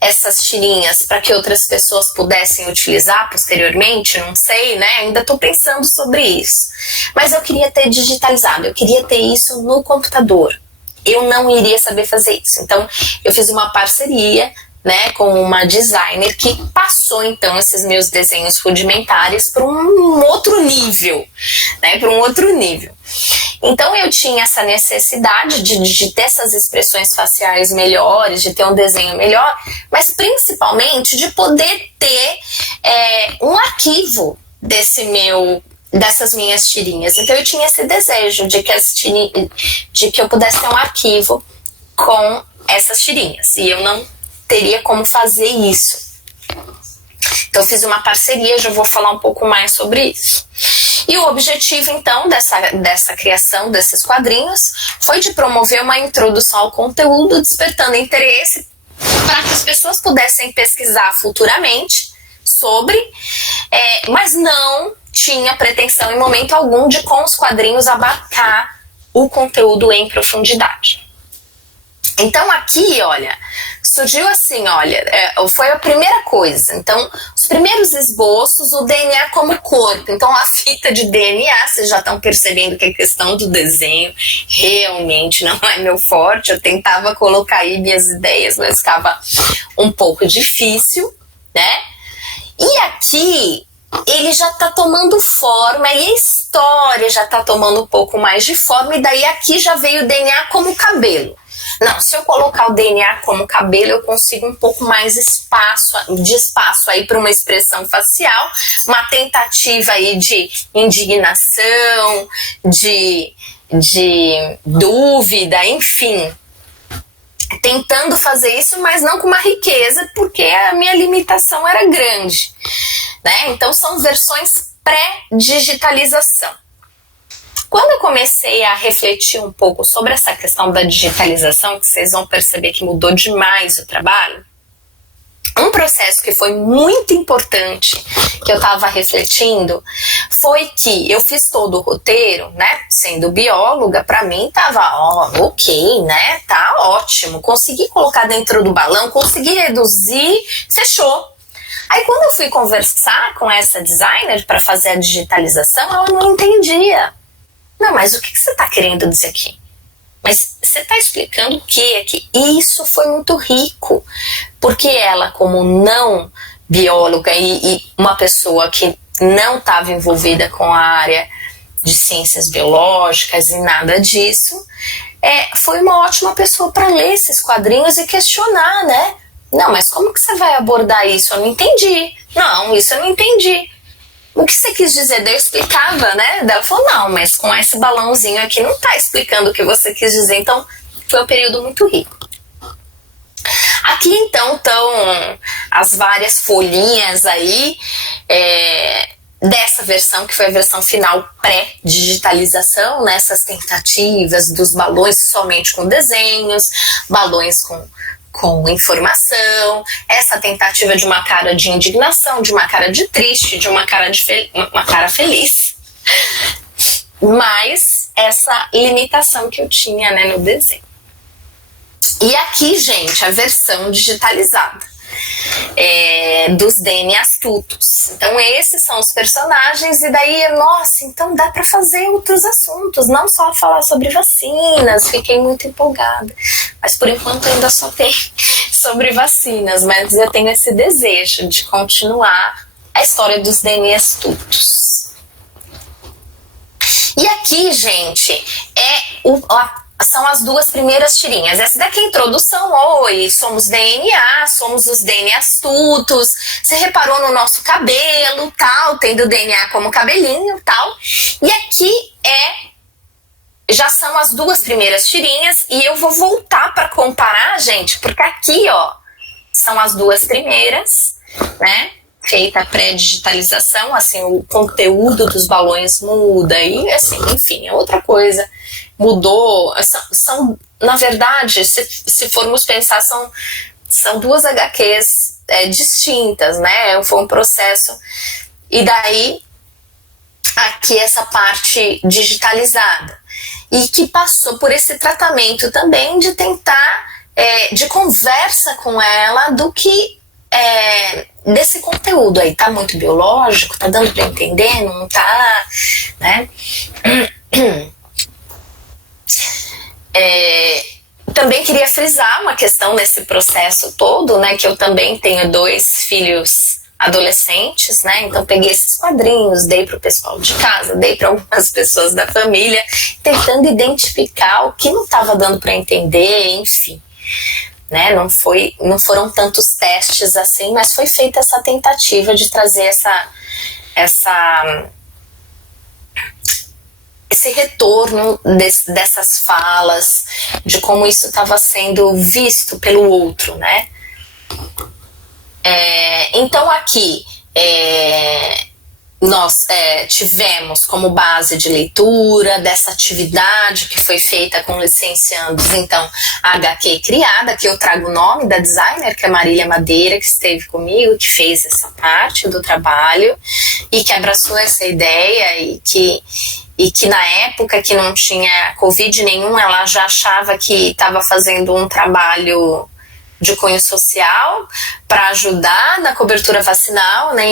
essas tirinhas para que outras pessoas pudessem utilizar posteriormente, não sei, né? Ainda estou pensando sobre isso. Mas eu queria ter digitalizado, eu queria ter isso no computador. Eu não iria saber fazer isso. Então, eu fiz uma parceria, né, com uma designer que passou, então, esses meus desenhos rudimentares para um outro nível, né, para um outro nível. Então eu tinha essa necessidade de ter essas expressões faciais melhores, de ter um desenho melhor, mas principalmente de poder ter um arquivo dessas minhas tirinhas. Então eu tinha esse desejo de que eu pudesse ter um arquivo com essas tirinhas, e eu não teria como fazer isso. Então eu fiz uma parceria, já vou falar um pouco mais sobre isso. E o objetivo, então, dessa criação desses quadrinhos foi de promover uma introdução ao conteúdo, despertando interesse para que as pessoas pudessem pesquisar futuramente sobre, mas não tinha pretensão em momento algum de, com os quadrinhos, abarcar o conteúdo em profundidade. Então aqui, olha, surgiu assim, olha, foi a primeira coisa. Então, os primeiros esboços, o DNA como corpo. Então, a fita de DNA, vocês já estão percebendo que a questão do desenho realmente não é meu forte. Eu tentava colocar aí minhas ideias, mas ficava um pouco difícil, né? E aqui, ele já está tomando forma, e a história já está tomando um pouco mais de forma, e daí aqui já veio o DNA como cabelo. Não, se eu colocar o DNA como cabelo, eu consigo um pouco mais de espaço aí para uma expressão facial, uma tentativa aí de indignação, de dúvida, enfim. Tentando fazer isso, mas não com uma riqueza, porque a minha limitação era grande, né? Então são versões pré-digitalização. Quando eu comecei a refletir um pouco sobre essa questão da digitalização, que vocês vão perceber que mudou demais o trabalho, um processo que foi muito importante, que eu estava refletindo, foi que eu fiz todo o roteiro, né? Sendo bióloga, para mim tava ok, né? Tá ótimo. Consegui colocar dentro do balão, consegui reduzir, fechou. Aí quando eu fui conversar com essa designer para fazer a digitalização, ela não entendia. Não, mas o que você está querendo dizer aqui? Mas você está explicando o que aqui? E isso foi muito rico, porque ela, como não bióloga e uma pessoa que não estava envolvida com a área de ciências biológicas e nada disso, foi uma ótima pessoa para ler esses quadrinhos e questionar, né? Não, mas como que você vai abordar isso? Eu não entendi. Não, isso eu não entendi. O que você quis dizer? Daí eu explicava, né? Daí ela falou, não, mas com esse balãozinho aqui não tá explicando o que você quis dizer. Então, foi um período muito rico. Aqui então estão as várias folhinhas aí dessa versão, que foi a versão final pré-digitalização, né? Essas tentativas dos balões somente com desenhos, balões com informação, essa tentativa de uma cara de indignação, de uma cara de triste, de uma cara feliz, mas essa limitação que eu tinha, né, no desenho. E aqui, gente, a versão digitalizada dos Dene Astutos. Então esses são os personagens, e daí, nossa, então dá para fazer outros assuntos, não só falar sobre vacinas. Fiquei muito empolgada, mas por enquanto ainda só tem sobre vacinas, mas eu tenho esse desejo de continuar a história dos Dene Astutos. E aqui, gente, são as duas primeiras tirinhas. Essa daqui é a introdução. Oi, somos DNA, somos os DNA astutos. Você reparou no nosso cabelo, tal, tendo DNA como cabelinho, tal. E aqui já são as duas primeiras tirinhas, e eu vou voltar para comparar, gente, porque aqui, ó, são as duas primeiras, né? Feita a pré-digitalização, assim, o conteúdo dos balões muda, e assim, enfim, é outra coisa. Mudou, são na verdade, se formos pensar, são duas HQs distintas, né? Foi um processo. E daí, aqui essa parte digitalizada. E que passou por esse tratamento também de tentar, de conversa com ela, do que desse conteúdo aí. Tá muito biológico, tá dando pra entender, não tá, né? Também queria frisar uma questão nesse processo todo, né, que eu também tenho 2 filhos adolescentes, né, então peguei esses quadrinhos, dei para o pessoal de casa, dei para algumas pessoas da família, tentando identificar o que não estava dando para entender, enfim, né, não foram tantos testes assim, mas foi feita essa tentativa de trazer esse retorno dessas falas, de como isso estava sendo visto pelo outro, né? Então aqui nós tivemos como base de leitura dessa atividade que foi feita com licenciandos, então a HQ criada, que eu trago o nome da designer, que é Marília Madeira, que esteve comigo, que fez essa parte do trabalho e que abraçou essa ideia, e que na época que não tinha Covid nenhum, ela já achava que estava fazendo um trabalho de cunho social para ajudar na cobertura vacinal, né?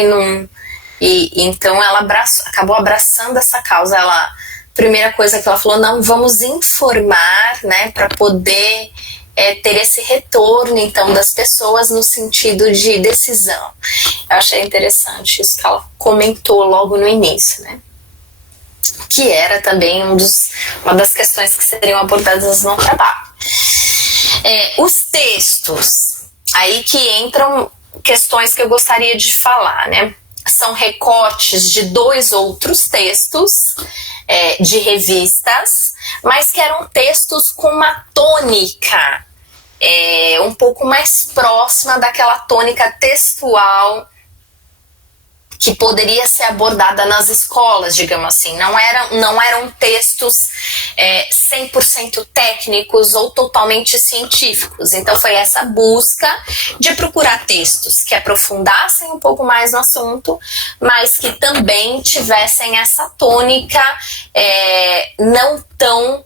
E então ela acabou abraçando essa causa. Primeira coisa que ela falou, não, vamos informar, né, para poder ter esse retorno, então, das pessoas no sentido de decisão. Eu achei interessante isso que ela comentou logo no início, né? Que era também uma das questões que seriam abordadas no trabalho. Os textos, aí que entram questões que eu gostaria de falar, né? São recortes de 2 outros textos de revistas, mas que eram textos com uma tônica um pouco mais próxima daquela tônica textual que poderia ser abordada nas escolas, digamos assim. Não eram textos 100% técnicos ou totalmente científicos. Então foi essa busca de procurar textos que aprofundassem um pouco mais no assunto, mas que também tivessem essa tônica não tão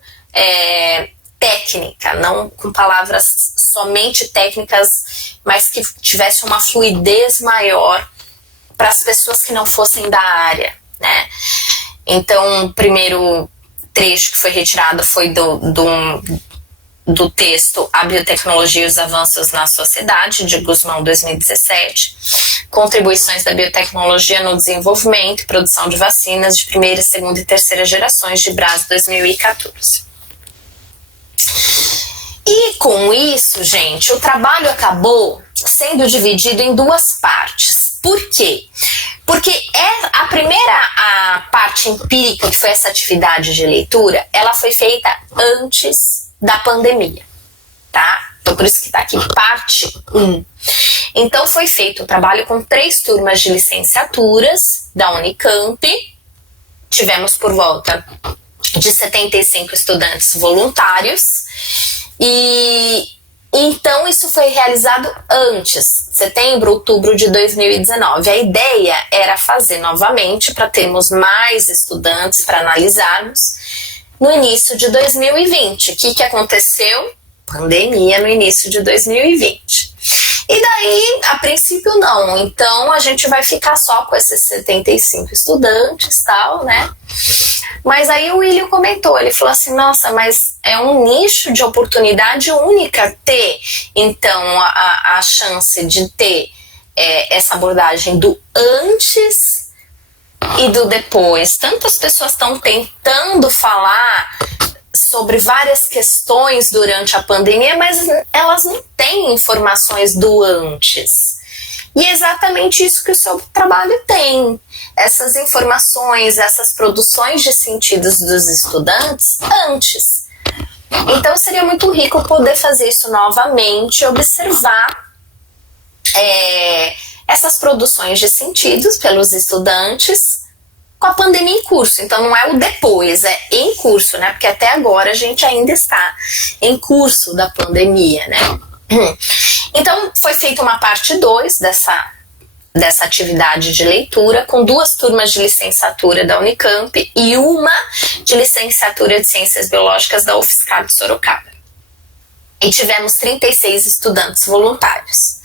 técnica, não com palavras somente técnicas, mas que tivesse uma fluidez maior para as pessoas que não fossem da área, né? Então, o primeiro trecho que foi retirado foi do texto A Biotecnologia e os Avanços na Sociedade, de Guzmão, 2017, Contribuições da Biotecnologia no Desenvolvimento e Produção de Vacinas de Primeira, Segunda e Terceira Gerações, de Brás, 2014. E com isso, gente, o trabalho acabou sendo dividido em 2 partes. Por quê? Porque a primeira parte empírica, que foi essa atividade de leitura, ela foi feita antes da pandemia, tá? Então, por isso que está aqui parte 1. Então, foi feito um trabalho com 3 turmas de licenciaturas da Unicamp. Tivemos por volta de 75 estudantes voluntários. E então, isso foi realizado antes, setembro, outubro de 2019. A ideia era fazer novamente para termos mais estudantes para analisarmos no início de 2020. O que aconteceu? Pandemia no início de 2020. E daí, a princípio, não. Então, a gente vai ficar só com esses 75 estudantes e tal, né? Mas aí o Willio comentou, ele falou assim, nossa, mas é um nicho de oportunidade única ter, então, a chance de ter essa abordagem do antes e do depois. Tantas pessoas estão tentando falar sobre várias questões durante a pandemia, mas elas não têm informações do antes. E é exatamente isso que o seu trabalho tem. Essas informações, essas produções de sentidos dos estudantes antes. Então seria muito rico poder fazer isso novamente, observar essas produções de sentidos pelos estudantes com a pandemia em curso. Então não é o depois, é em curso, né? Porque até agora a gente ainda está em curso da pandemia, né? Então foi feita uma parte 2 dessa atividade de leitura, com 2 turmas de licenciatura da Unicamp e uma de licenciatura de Ciências Biológicas da UFSCar de Sorocaba. E tivemos 36 estudantes voluntários.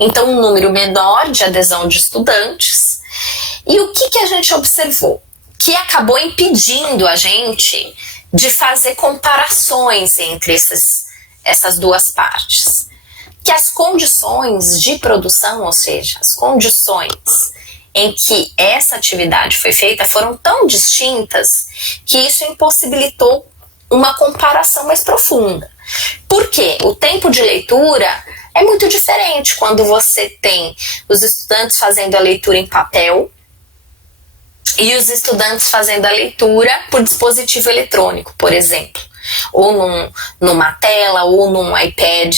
Então, um número menor de adesão de estudantes. E o que a gente observou? Que acabou impedindo a gente de fazer comparações entre essas 2 partes. Que as condições de produção, ou seja, as condições em que essa atividade foi feita foram tão distintas que isso impossibilitou uma comparação mais profunda. Por quê? O tempo de leitura é muito diferente quando você tem os estudantes fazendo a leitura em papel e os estudantes fazendo a leitura por dispositivo eletrônico, por exemplo, ou numa tela ou num iPad.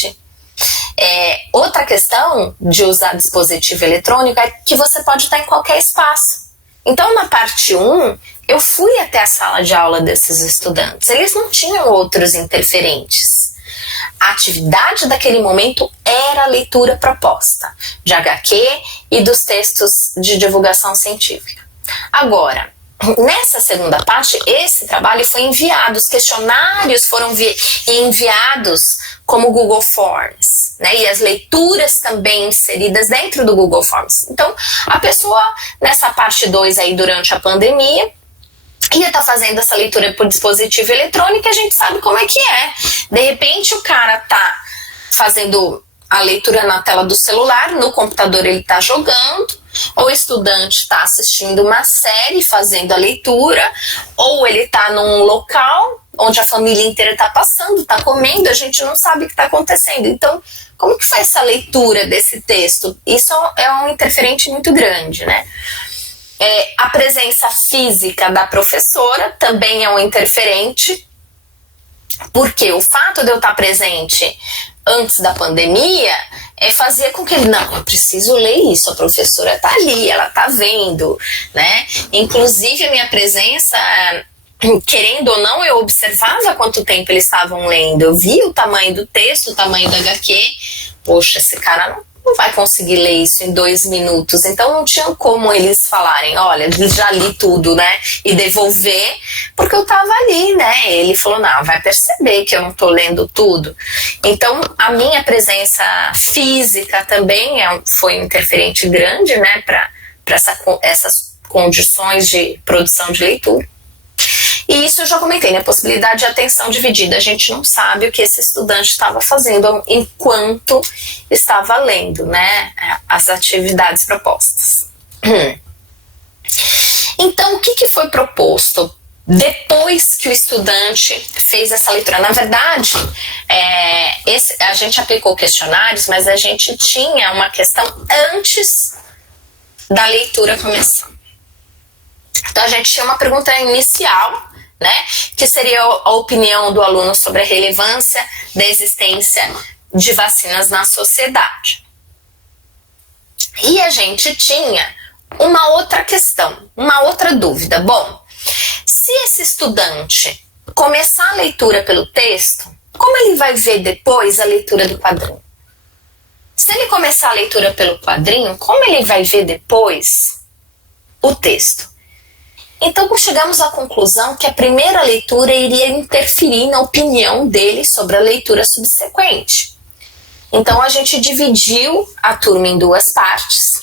Outra questão de usar dispositivo eletrônico é que você pode estar em qualquer espaço. Então, na parte 1, eu fui até a sala de aula desses estudantes. Eles não tinham outros interferentes. A atividade daquele momento era a leitura proposta de HQ e dos textos de divulgação científica. Agora, nessa segunda parte, esse trabalho foi enviado, os questionários foram enviados como Google Forms, né? E as leituras também inseridas dentro do Google Forms. Então, a pessoa, nessa parte 2 aí, durante a pandemia, ia estar fazendo essa leitura por dispositivo eletrônico, e a gente sabe como é que é. De repente, o cara tá fazendo a leitura na tela do celular, no computador ele tá jogando, ou o estudante está assistindo uma série, fazendo a leitura, ou ele está num local onde a família inteira está passando, está comendo, a gente não sabe o que está acontecendo. Então, como que foi essa leitura desse texto? Isso é um interferente muito grande, né? A presença física da professora também é um interferente, porque o fato de eu estar presente antes da pandemia fazia com que ele, não, eu preciso ler isso, a professora está ali, ela está vendo, né? Inclusive a minha presença, querendo ou não, eu observava quanto tempo eles estavam lendo, eu via o tamanho do texto, o tamanho do HQ, poxa, esse cara não vai conseguir ler isso em 2 minutos, então não tinha como eles falarem, olha, já li tudo, né, e devolver, porque eu tava ali, né, ele falou, não, vai perceber que eu não tô lendo tudo. Então a minha presença física também foi um interferente grande, né, para essas condições de produção de leitura. E isso eu já comentei, né? A possibilidade de atenção dividida. A gente não sabe o que esse estudante estava fazendo enquanto estava lendo, né? As atividades propostas. Então, o que foi proposto depois que o estudante fez essa leitura? Na verdade, a gente aplicou questionários, mas a gente tinha uma questão antes da leitura começar. Então, a gente tinha uma pergunta inicial, né, que seria a opinião do aluno sobre a relevância da existência de vacinas na sociedade. E a gente tinha uma outra questão, uma outra dúvida. Bom, se esse estudante começar a leitura pelo texto, como ele vai ver depois a leitura do quadrinho? Se ele começar a leitura pelo quadrinho, como ele vai ver depois o texto? Então chegamos à conclusão que a primeira leitura iria interferir na opinião dele sobre a leitura subsequente. Então a gente dividiu a turma em duas partes.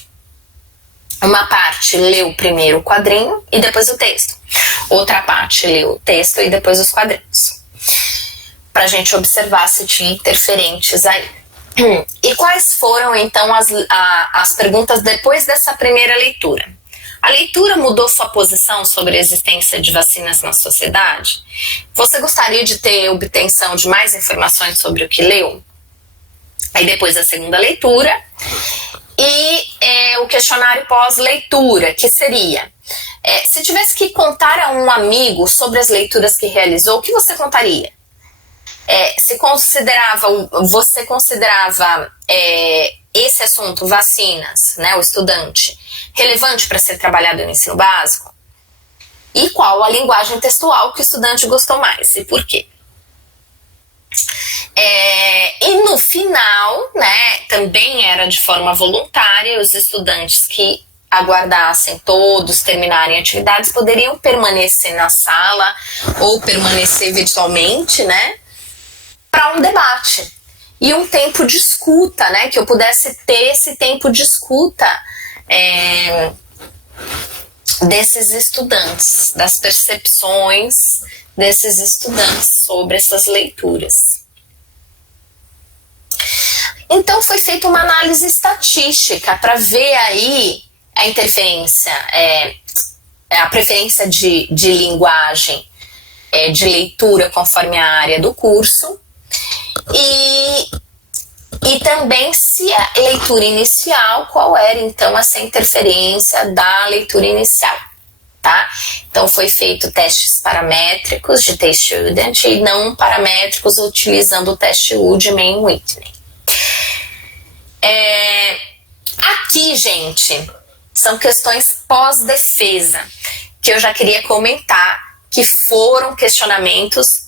Uma parte leu primeiro o quadrinho e depois o texto. Outra parte leu o texto e depois os quadrinhos. Para a gente observar se tinha interferentes aí. E quais foram então as perguntas depois dessa primeira leitura? A leitura mudou sua posição sobre a existência de vacinas na sociedade? Você gostaria de ter obtenção de mais informações sobre o que leu? Aí depois a segunda leitura e o questionário pós-leitura, que seria, se tivesse que contar a um amigo sobre as leituras que realizou, o que você contaria? Você considerava esse assunto, vacinas, né, o estudante, relevante para ser trabalhado no ensino básico? E qual a linguagem textual que o estudante gostou mais e por quê? E no final, né, também era de forma voluntária, os estudantes que aguardassem todos terminarem atividades poderiam permanecer na sala ou permanecer virtualmente, né, para um debate e um tempo de escuta, né, que eu pudesse ter esse tempo de escuta desses estudantes, das percepções desses estudantes sobre essas leituras. Então foi feita uma análise estatística para ver aí a interferência, a preferência de linguagem, de leitura conforme a área do curso e também se a leitura inicial, qual era então essa interferência da leitura inicial, tá? Então foi feito testes paramétricos de T-Student e não paramétricos utilizando o teste U de Mann-Whitney. Aqui, gente, são questões pós-defesa que eu já queria comentar, que foram questionamentos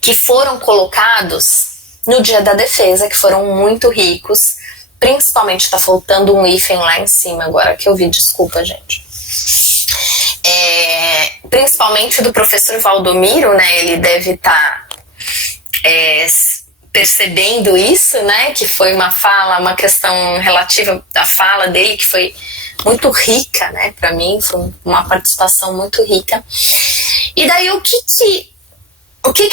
que foram colocados no dia da defesa, que foram muito ricos, principalmente está faltando um hífen lá em cima agora que eu vi, desculpa, gente. Principalmente do professor Valdomiro, né, ele deve estar percebendo isso, né, que foi uma questão relativa à fala dele, que foi muito rica, né, para mim, foi uma participação muito rica. E daí o que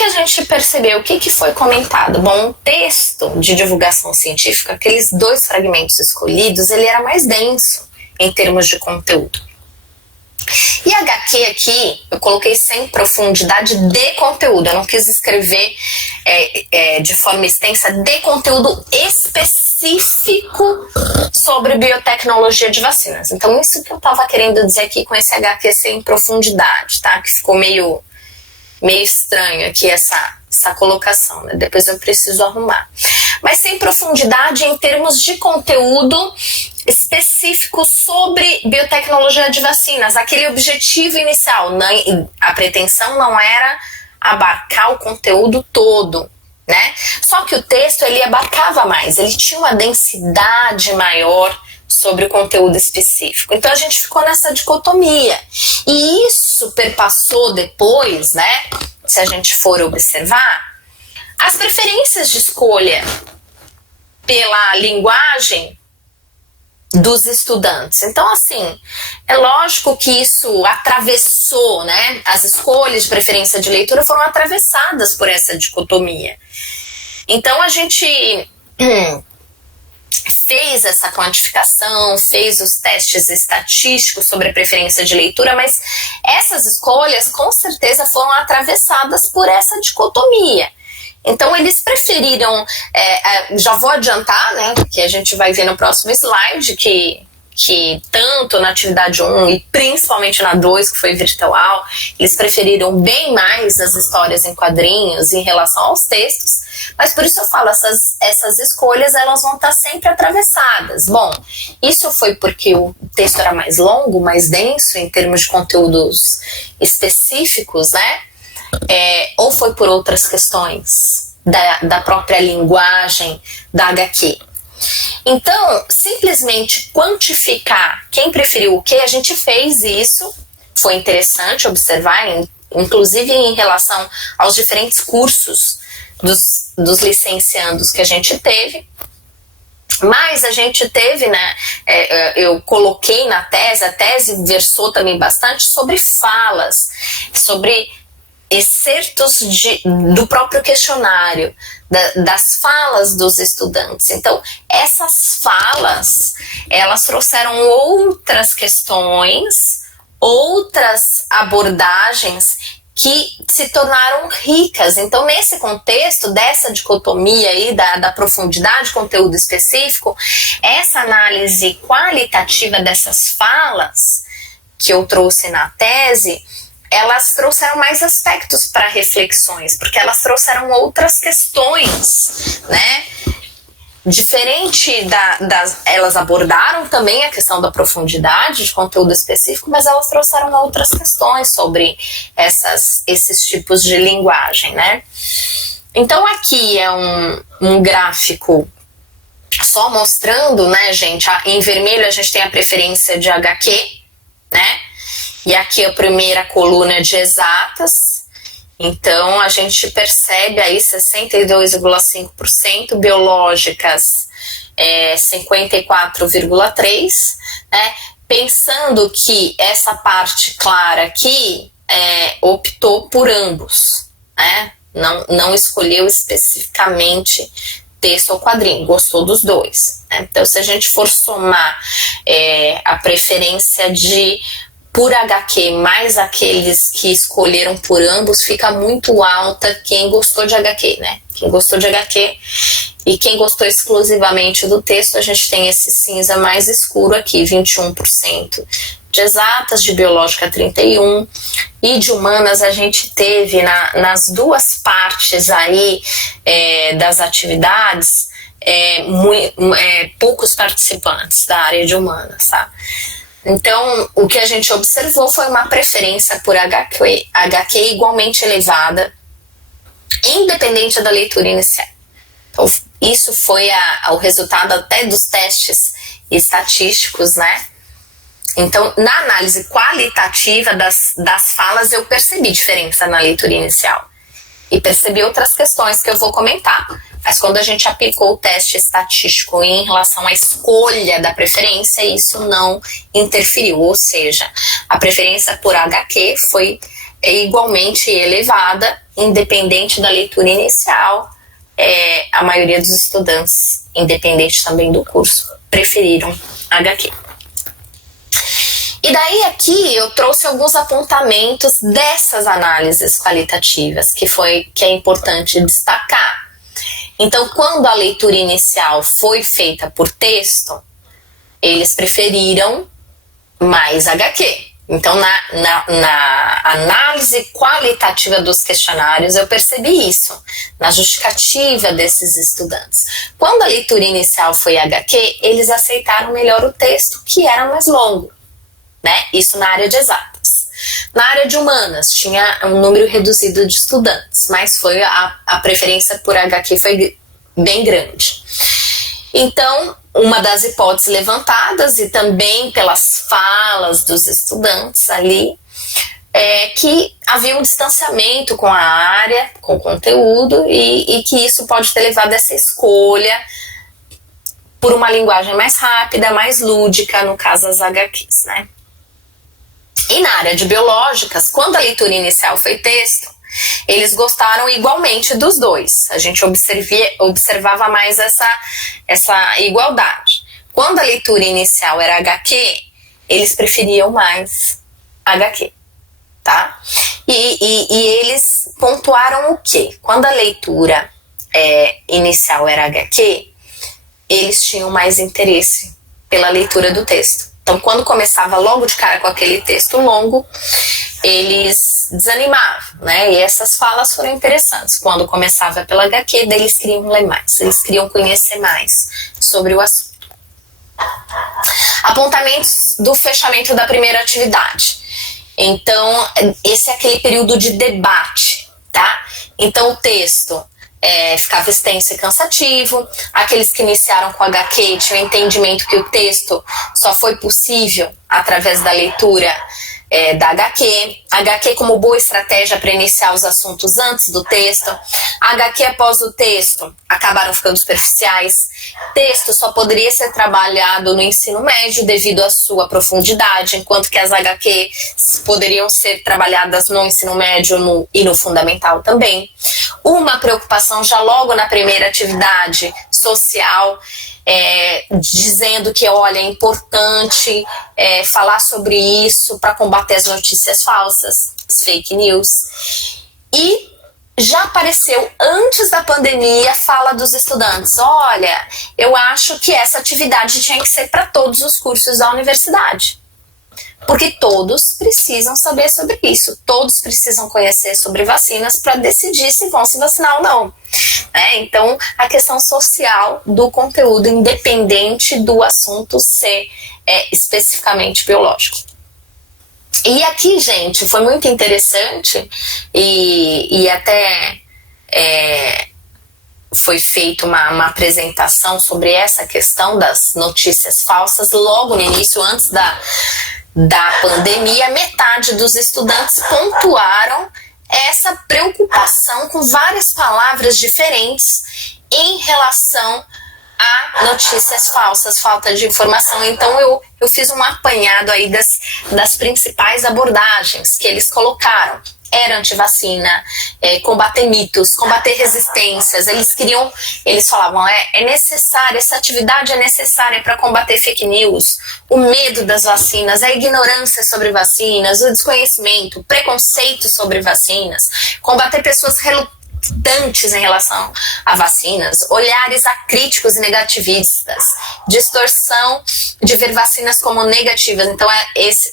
a gente percebeu, o que foi comentado? Bom, o texto de divulgação científica, aqueles 2 fragmentos escolhidos, ele era mais denso em termos de conteúdo. E HQ aqui, eu coloquei sem profundidade de conteúdo, eu não quis escrever de forma extensa de conteúdo específico sobre biotecnologia de vacinas. Então isso que eu estava querendo dizer aqui com esse HQ sem profundidade, tá? Que ficou meio estranho aqui essa colocação, né? Depois eu preciso arrumar. Mas sem profundidade em termos de conteúdo específico sobre biotecnologia de vacinas, aquele objetivo inicial, a pretensão não era abarcar o conteúdo todo, né? Só que o texto, ele abarcava mais, ele tinha uma densidade maior sobre o conteúdo específico. Então a gente ficou nessa dicotomia. E isso perpassou depois, né? Se a gente for observar, as preferências de escolha pela linguagem dos estudantes. Então, assim, é lógico que isso atravessou, né? As escolhas de preferência de leitura foram atravessadas por essa dicotomia. Então, a gente fez essa quantificação, fez os testes estatísticos sobre a preferência de leitura, mas essas escolhas, com certeza, foram atravessadas por essa dicotomia. Então, eles preferiram, já vou adiantar, né, que a gente vai ver no próximo slide, que que tanto na atividade 1 e principalmente na 2, que foi virtual, eles preferiram bem mais as histórias em quadrinhos em relação aos textos, mas por isso eu falo, essas escolhas elas vão estar sempre atravessadas. Bom, isso foi porque o texto era mais longo, mais denso em termos de conteúdos específicos, né? Ou foi por outras questões da própria linguagem da HQ. Então, simplesmente quantificar quem preferiu o que, a gente fez isso, foi interessante observar, inclusive em relação aos diferentes cursos dos licenciandos que a gente teve. Mas a gente teve, né, eu coloquei na tese, a tese versou também bastante sobre falas, sobre excertos do próprio questionário, das falas dos estudantes. Então, essas falas, elas trouxeram outras questões, outras abordagens que se tornaram ricas. Então, nesse contexto dessa dicotomia aí da profundidade, conteúdo específico, essa análise qualitativa dessas falas que eu trouxe na tese, elas trouxeram mais aspectos para reflexões, porque elas trouxeram outras questões, né? Diferente elas abordaram também a questão da profundidade de conteúdo específico, mas elas trouxeram outras questões sobre esses tipos de linguagem, né? Então aqui é um gráfico só mostrando, né, gente, em vermelho a gente tem a preferência de HQ, né? E aqui a primeira coluna de exatas. Então, a gente percebe aí 62,5%, biológicas 54,3%, né? Pensando que essa parte clara aqui optou por ambos, né? Não escolheu especificamente texto ou quadrinho, gostou dos dois, né? Então, se a gente for somar a preferência por HQ, mais aqueles que escolheram por ambos, fica muito alta quem gostou de HQ, né? Quem gostou de HQ e quem gostou exclusivamente do texto, a gente tem esse cinza mais escuro aqui, 21% de exatas, de biológica 31%, e de humanas a gente teve nas duas partes aí das atividades, poucos participantes da área de humanas, tá? Então, o que a gente observou foi uma preferência por HQ igualmente elevada, independente da leitura inicial. Então, isso foi o resultado até dos testes estatísticos, né? Então, na análise qualitativa das falas, eu percebi diferença na leitura inicial. E percebi outras questões que eu vou comentar. Mas quando a gente aplicou o teste estatístico em relação à escolha da preferência, isso não interferiu. Ou seja, a preferência por HQ foi igualmente elevada, independente da leitura inicial. A maioria dos estudantes, independente também do curso, preferiram HQ. E daí aqui eu trouxe alguns apontamentos dessas análises qualitativas, que é importante destacar. Então, quando a leitura inicial foi feita por texto, eles preferiram mais HQ. Então, na análise qualitativa dos questionários, eu percebi isso, na justificativa desses estudantes. Quando a leitura inicial foi HQ, eles aceitaram melhor o texto, que era mais longo, né? Isso na área de exatas. Na área de humanas, tinha um número reduzido de estudantes, mas foi a preferência por HQ foi bem grande. Então, uma das hipóteses levantadas, e também pelas falas dos estudantes ali, é que havia um distanciamento com a área, com o conteúdo, e que isso pode ter levado a essa escolha por uma linguagem mais rápida, mais lúdica, no caso as HQs, né? E na área de biológicas, quando a leitura inicial foi texto, eles gostaram igualmente dos dois. A gente observava mais essa igualdade. Quando a leitura inicial era HQ, eles preferiam mais HQ, tá? E eles pontuaram o quê? Quando a leitura inicial era HQ, eles tinham mais interesse pela leitura do texto. Então, quando começava logo de cara com aquele texto longo, eles desanimavam, né? E essas falas foram interessantes. Quando começava pela HQ, daí eles queriam ler mais, eles queriam conhecer mais sobre o assunto. Apontamentos do fechamento da primeira atividade. Então, esse é aquele período de debate, tá? Então, o texto ficava extenso e cansativo. Aqueles que iniciaram com HQ tinham o entendimento que o texto só foi possível através da leitura da HQ. HQ como boa estratégia para iniciar os assuntos antes do texto. HQ após o texto acabaram ficando superficiais. Texto só poderia ser trabalhado no ensino médio devido à sua profundidade, enquanto que as HQ poderiam ser trabalhadas no ensino médio e no fundamental também. Uma preocupação já logo na primeira atividade social, dizendo que, olha, é importante falar sobre isso para combater as notícias falsas, as fake news. E já apareceu antes da pandemia a fala dos estudantes: olha, eu acho que essa atividade tinha que ser para todos os cursos da universidade. Porque todos precisam saber sobre isso, todos precisam conhecer sobre vacinas para decidir se vão se vacinar ou não. Então, a questão social do conteúdo, independente do assunto ser especificamente biológico. E aqui, gente, foi muito interessante e até foi feita uma apresentação sobre essa questão das notícias falsas logo no início, antes da pandemia. Metade dos estudantes pontuaram essa preocupação com várias palavras diferentes em relação a notícias falsas, falta de informação. Então eu fiz um apanhado aí das principais abordagens que eles colocaram. Era antivacina, combater mitos, combater resistências. Eles falavam, é necessário, essa atividade é necessária para combater fake news, o medo das vacinas, a ignorância sobre vacinas, o desconhecimento, o preconceito sobre vacinas, combater pessoas relutantes em relação a vacinas, olhares acríticos e negativistas, distorção de ver vacinas como negativas. Então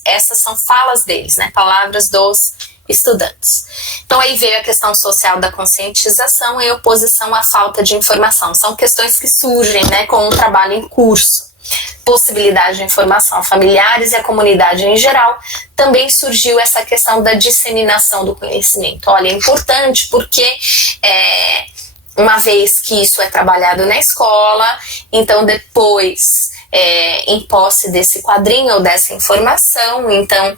essas são falas deles, né? Palavras dos estudantes. Então aí veio a questão social da conscientização em oposição à falta de informação. São questões que surgem, né, com um trabalho em curso. Possibilidade de informação. Familiares e a comunidade em geral, também surgiu essa questão da disseminação do conhecimento. Olha, é importante porque uma vez que isso é trabalhado na escola, então depois, em posse desse quadrinho ou dessa informação, então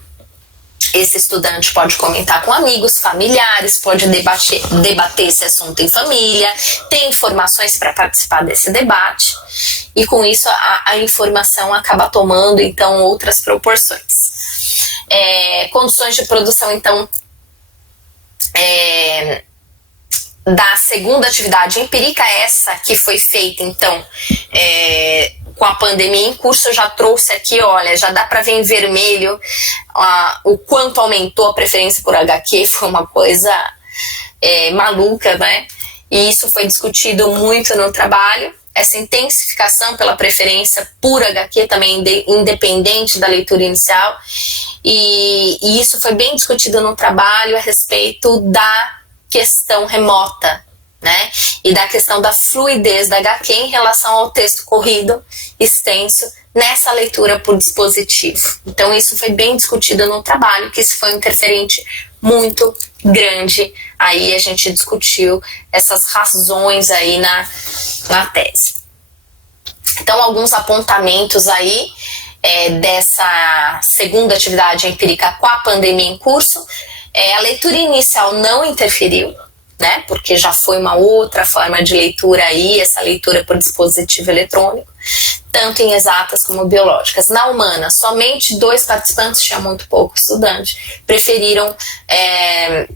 esse estudante pode comentar com amigos, familiares, pode debater esse assunto em família, tem informações para participar desse debate, e com isso a informação acaba tomando então outras proporções. Condições de produção, então, da segunda atividade empírica, essa que foi feita então com a pandemia em curso. Eu já trouxe aqui, olha, já dá para ver em vermelho o quanto aumentou a preferência por HQ. Foi uma coisa maluca, né? E isso foi discutido muito no trabalho. Essa intensificação pela preferência por HQ também, independente da leitura inicial. E isso foi bem discutido no trabalho a respeito da questão remota, né? E da questão da fluidez da HQ em relação ao texto corrido, extenso, nessa leitura por dispositivo. Então isso foi bem discutido no trabalho, que isso foi um interferente muito grande. Aí a gente discutiu essas razões aí na tese. Então, alguns apontamentos aí dessa segunda atividade empírica com a pandemia em curso. A leitura inicial não interferiu, né? Porque já foi uma outra forma de leitura aí, essa leitura por dispositivo eletrônico, tanto em exatas como biológicas. Na humana, somente 2 participantes, tinha muito pouco estudante, preferiram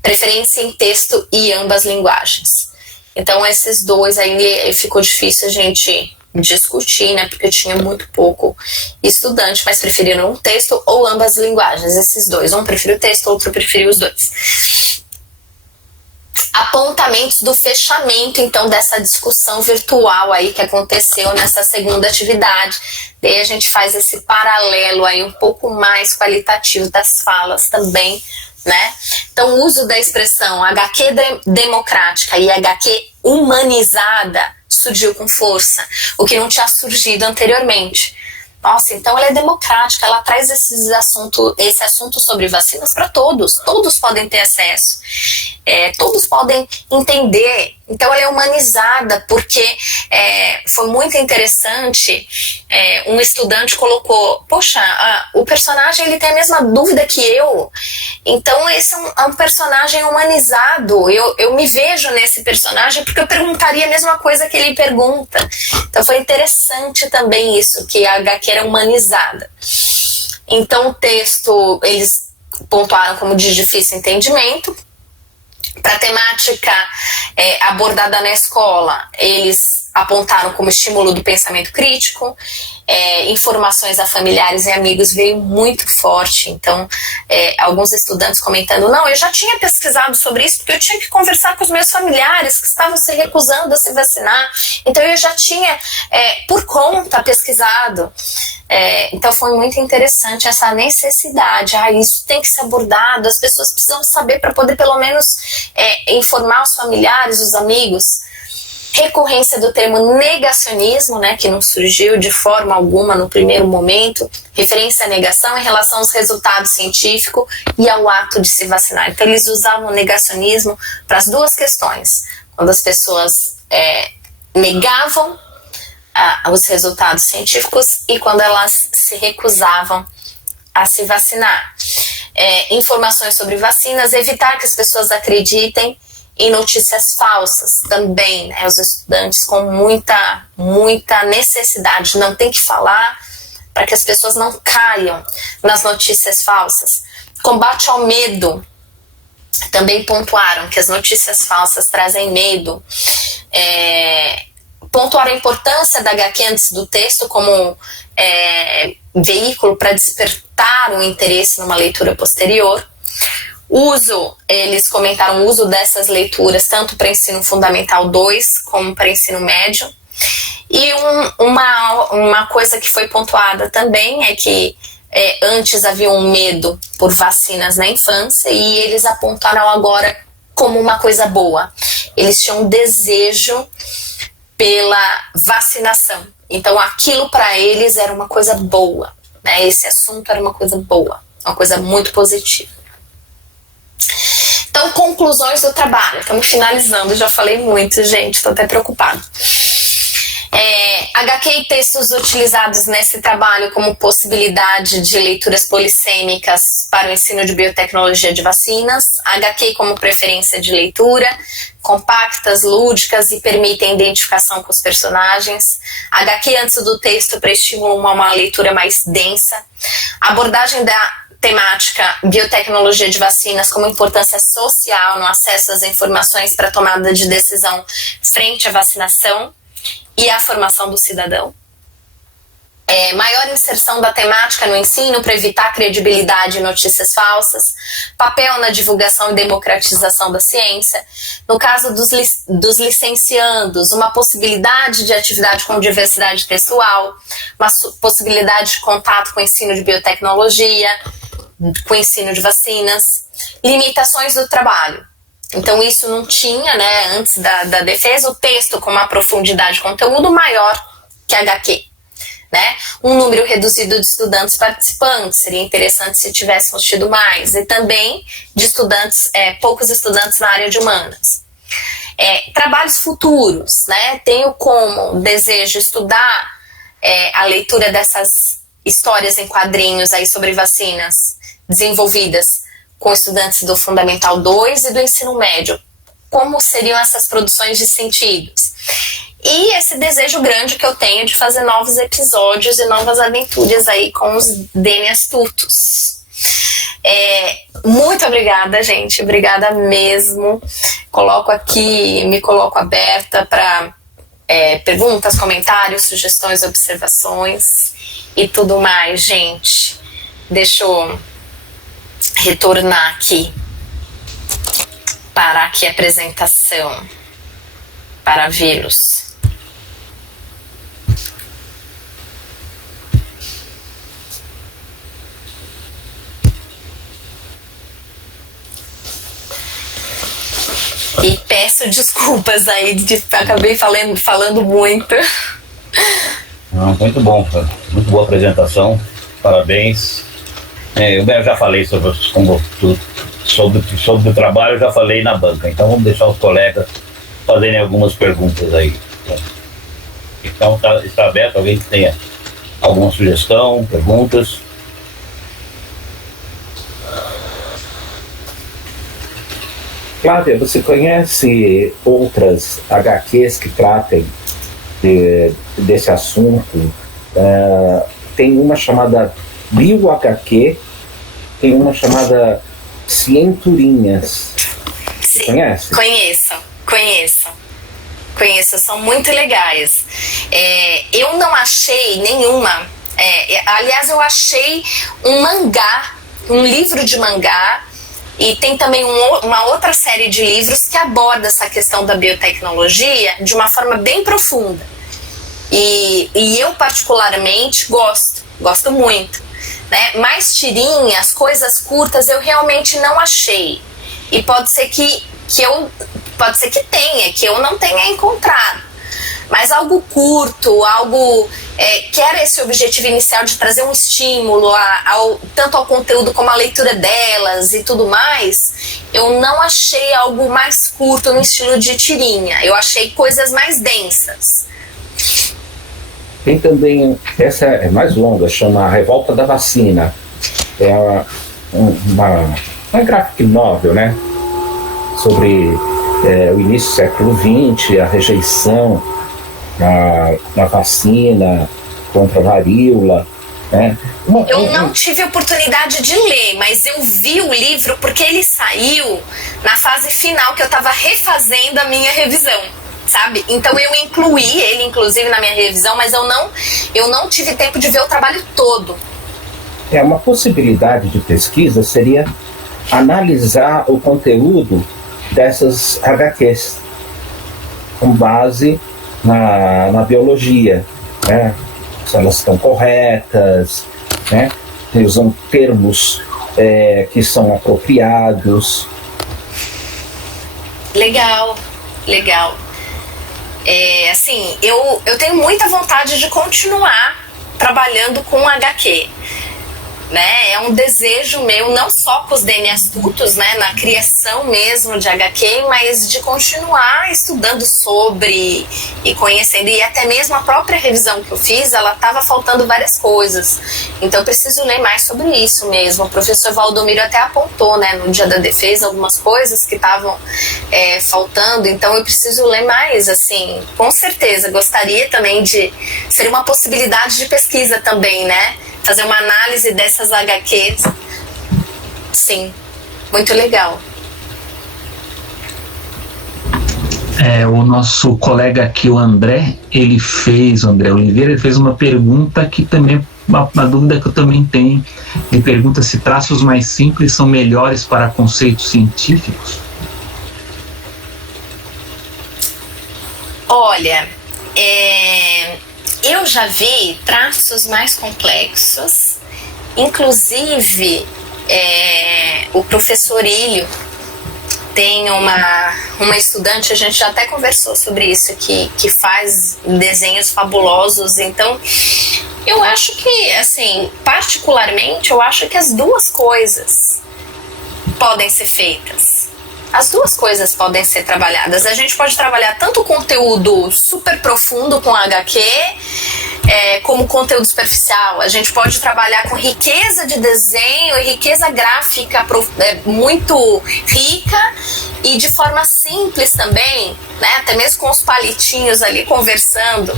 preferência em texto e ambas linguagens. Então esses 2 aí ficou difícil a gente discutir, né? Porque tinha muito pouco estudante, mas preferiram um texto ou ambas linguagens. Esses 2, um preferiu o texto, outro preferiu os 2. apontamentos do fechamento, então, dessa discussão virtual aí que aconteceu nessa segunda atividade. Daí a gente faz esse paralelo aí um pouco mais qualitativo das falas também, né? Então, o uso da expressão HQ democrática e HQ humanizada surgiu com força, o que não tinha surgido anteriormente. Nossa, então ela é democrática, esse assunto sobre vacinas para todos podem ter acesso, todos podem entender. Então ela é humanizada, porque foi muito interessante, um estudante colocou, poxa, o personagem ele tem a mesma dúvida que eu, então esse é um personagem humanizado, eu me vejo nesse personagem porque eu perguntaria a mesma coisa que ele pergunta. Então foi interessante também isso, que a HQ era humanizada. Então o texto eles pontuaram como de difícil entendimento. Para a temática abordada na escola, eles apontaram como estímulo do pensamento crítico, informações a familiares e amigos veio muito forte. Então, alguns estudantes comentando, não, eu já tinha pesquisado sobre isso, porque eu tinha que conversar com os meus familiares que estavam se recusando a se vacinar, então eu já tinha, por conta, pesquisado. Então foi muito interessante essa necessidade, isso tem que ser abordado, as pessoas precisam saber para poder pelo menos informar os familiares, os amigos. Recorrência do termo negacionismo, né, que não surgiu de forma alguma no primeiro momento, referência à negação em relação aos resultados científicos e ao ato de se vacinar. Então eles usavam o negacionismo para as duas questões, quando as pessoas negavam os resultados científicos e quando elas se recusavam a se vacinar. Informações sobre vacinas, evitar que as pessoas acreditem em notícias falsas também, né? Os estudantes com muita necessidade, não tem que falar para que as pessoas não caiam nas notícias falsas. Combate ao medo, também pontuaram que as notícias falsas trazem medo. Pontuaram a importância da HQ antes do texto como veículo para despertar o interesse numa leitura posterior. Eles comentaram o uso dessas leituras tanto para ensino fundamental 2 como para ensino médio. E uma coisa que foi pontuada também é que antes havia um medo por vacinas na infância e eles apontaram agora como uma coisa boa. Eles tinham um desejo pela vacinação. Então aquilo para eles era uma coisa boa, né? Esse assunto era uma coisa boa, uma coisa muito positiva. Então, conclusões do trabalho. Estamos finalizando, já falei muito, gente, estou até preocupada. HQ e textos utilizados nesse trabalho como possibilidade de leituras polissêmicas para o ensino de biotecnologia de vacinas. HQ como preferência de leitura, compactas, lúdicas e permitem identificação com os personagens. HQ antes do texto para estimular uma leitura mais densa. Abordagem da temática biotecnologia de vacinas como importância social no acesso às informações para tomada de decisão frente à vacinação e à formação do cidadão. Maior inserção da temática no ensino para evitar credibilidade e notícias falsas, papel na divulgação e democratização da ciência. No caso dos licenciandos, uma possibilidade de atividade com diversidade textual, uma possibilidade de contato com o ensino de biotecnologia, com o ensino de vacinas, limitações do trabalho. Então isso não tinha, né, antes da defesa, o texto com uma profundidade de conteúdo maior que a HQ, né? Um número reduzido de estudantes participantes, seria interessante se tivéssemos tido mais, e também de estudantes, poucos estudantes na área de humanas. Trabalhos futuros, né? Tenho como desejo estudar a leitura dessas histórias em quadrinhos aí sobre vacinas desenvolvidas com estudantes do Fundamental 2 e do ensino médio. Como seriam essas produções de sentidos? E esse desejo grande que eu tenho de fazer novos episódios e novas aventuras aí com os Dene Astutos. Muito obrigada, gente. Obrigada mesmo. Me coloco aberta para perguntas, comentários, sugestões, observações e tudo mais, gente. Deixa eu retornar aqui. parar aqui a apresentação para vê-los. E peço desculpas aí, acabei falando muito. Muito bom, cara. Muito boa apresentação. Parabéns. Eu já falei sobre o trabalho, eu já falei na banca. Então vamos deixar os colegas fazerem algumas perguntas aí. Então está aberto, alguém que tenha alguma sugestão, perguntas. Flávia, você conhece outras HQs que tratem desse assunto? Tem uma chamada Bio HQ, tem uma chamada Cienturinhas. Você conhece? Conheço, são muito legais. Eu não achei nenhuma. Aliás, eu achei um mangá, um livro de mangá. E tem também uma outra série de livros que aborda essa questão da biotecnologia de uma forma bem profunda. E eu particularmente gosto muito, né? Mais tirinhas, coisas curtas eu realmente não achei. E pode ser que eu não tenha encontrado. Mas algo curto, algo que era esse objetivo inicial de trazer um estímulo tanto ao conteúdo como à leitura delas e tudo mais, eu não achei algo mais curto no estilo de tirinha. Eu achei coisas mais densas. Tem também, essa é mais longa, chama A Revolta da Vacina. É uma graphic novel, né? Sobre o início do século XX, a rejeição na vacina contra a varíola, né? Eu não tive oportunidade de ler, mas eu vi o livro porque ele saiu na fase final que eu estava refazendo a minha revisão, sabe? Então eu incluí ele, inclusive, na minha revisão, mas eu não tive tempo de ver o trabalho todo. Uma possibilidade de pesquisa seria analisar o conteúdo dessas HQs com base na biologia, né? Se elas estão corretas, né? Usam termos que são apropriados. Legal. Assim, eu tenho muita vontade de continuar trabalhando com HQ. Né? É um desejo meu, não só com os DNA Astutos, né, na criação mesmo de HQ, mas de continuar estudando sobre e conhecendo. E até mesmo a própria revisão que eu fiz, ela estava faltando várias coisas. Então eu preciso ler mais sobre isso mesmo. O professor Valdomiro até apontou, né, no Dia da Defesa, algumas coisas que estavam faltando. Então eu preciso ler mais, assim, com certeza. Gostaria também de ser uma possibilidade de pesquisa também, né? Fazer uma análise dessas HQs. Sim, muito legal. O nosso colega aqui, o André Oliveira, ele fez uma pergunta que também, uma dúvida que eu também tenho. Ele pergunta se traços mais simples são melhores para conceitos científicos. Olha, eu já vi traços mais complexos, inclusive o professor Ilho tem uma estudante, a gente já até conversou sobre isso, que faz desenhos fabulosos. Então eu acho que, assim, particularmente, eu acho que as duas coisas podem ser feitas. As duas coisas podem ser trabalhadas. A gente pode trabalhar tanto o conteúdo super profundo com HQ, como conteúdo superficial. A gente pode trabalhar com riqueza de desenho e riqueza gráfica muito rica e de forma simples também, né? Até mesmo com os palitinhos ali conversando.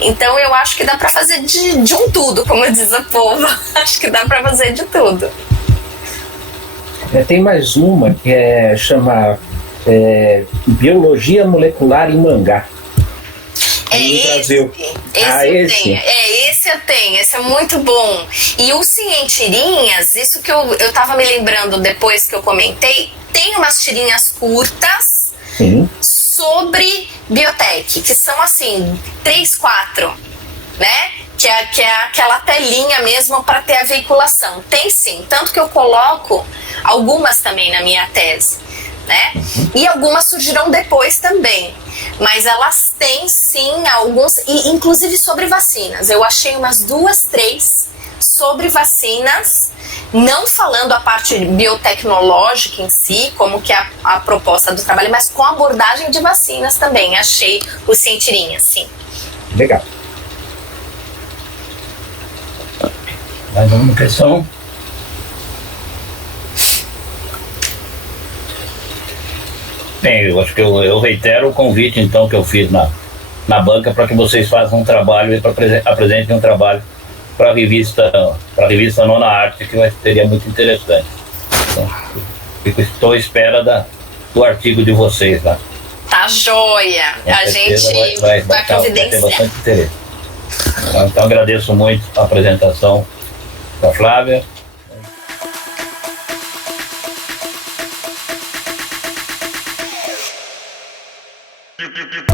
Então eu acho que dá para fazer de um tudo, como diz o povo. Acho que dá para fazer de tudo. Tem mais uma que chama Biologia Molecular em Mangá. Esse eu tem, esse é muito bom. E o Sim em Tirinhas, isso que eu tava me lembrando depois que eu comentei, tem umas tirinhas curtas sobre biotech, que são assim, 3, 4, né? Que é aquela telinha mesmo para ter a veiculação. Tem sim, tanto que eu coloco algumas também na minha tese, né? E algumas surgirão depois também. Mas elas têm sim alguns, e inclusive sobre vacinas. Eu achei umas 2, 3 sobre vacinas, não falando a parte biotecnológica em si, como que é a proposta do trabalho, mas com abordagem de vacinas também. Achei o Sim em Tirinhas, sim. Legal. Mais uma questão? Bem, eu acho que eu reitero o convite, então, que eu fiz na banca para que vocês façam um trabalho e apresentem um trabalho para a revista Nona Arte, que seria muito interessante. Então, estou à espera do artigo de vocês lá. Tá joia! A gente vai providenciar. Ter bastante interesse. Então, agradeço muito a apresentação da Flávia. You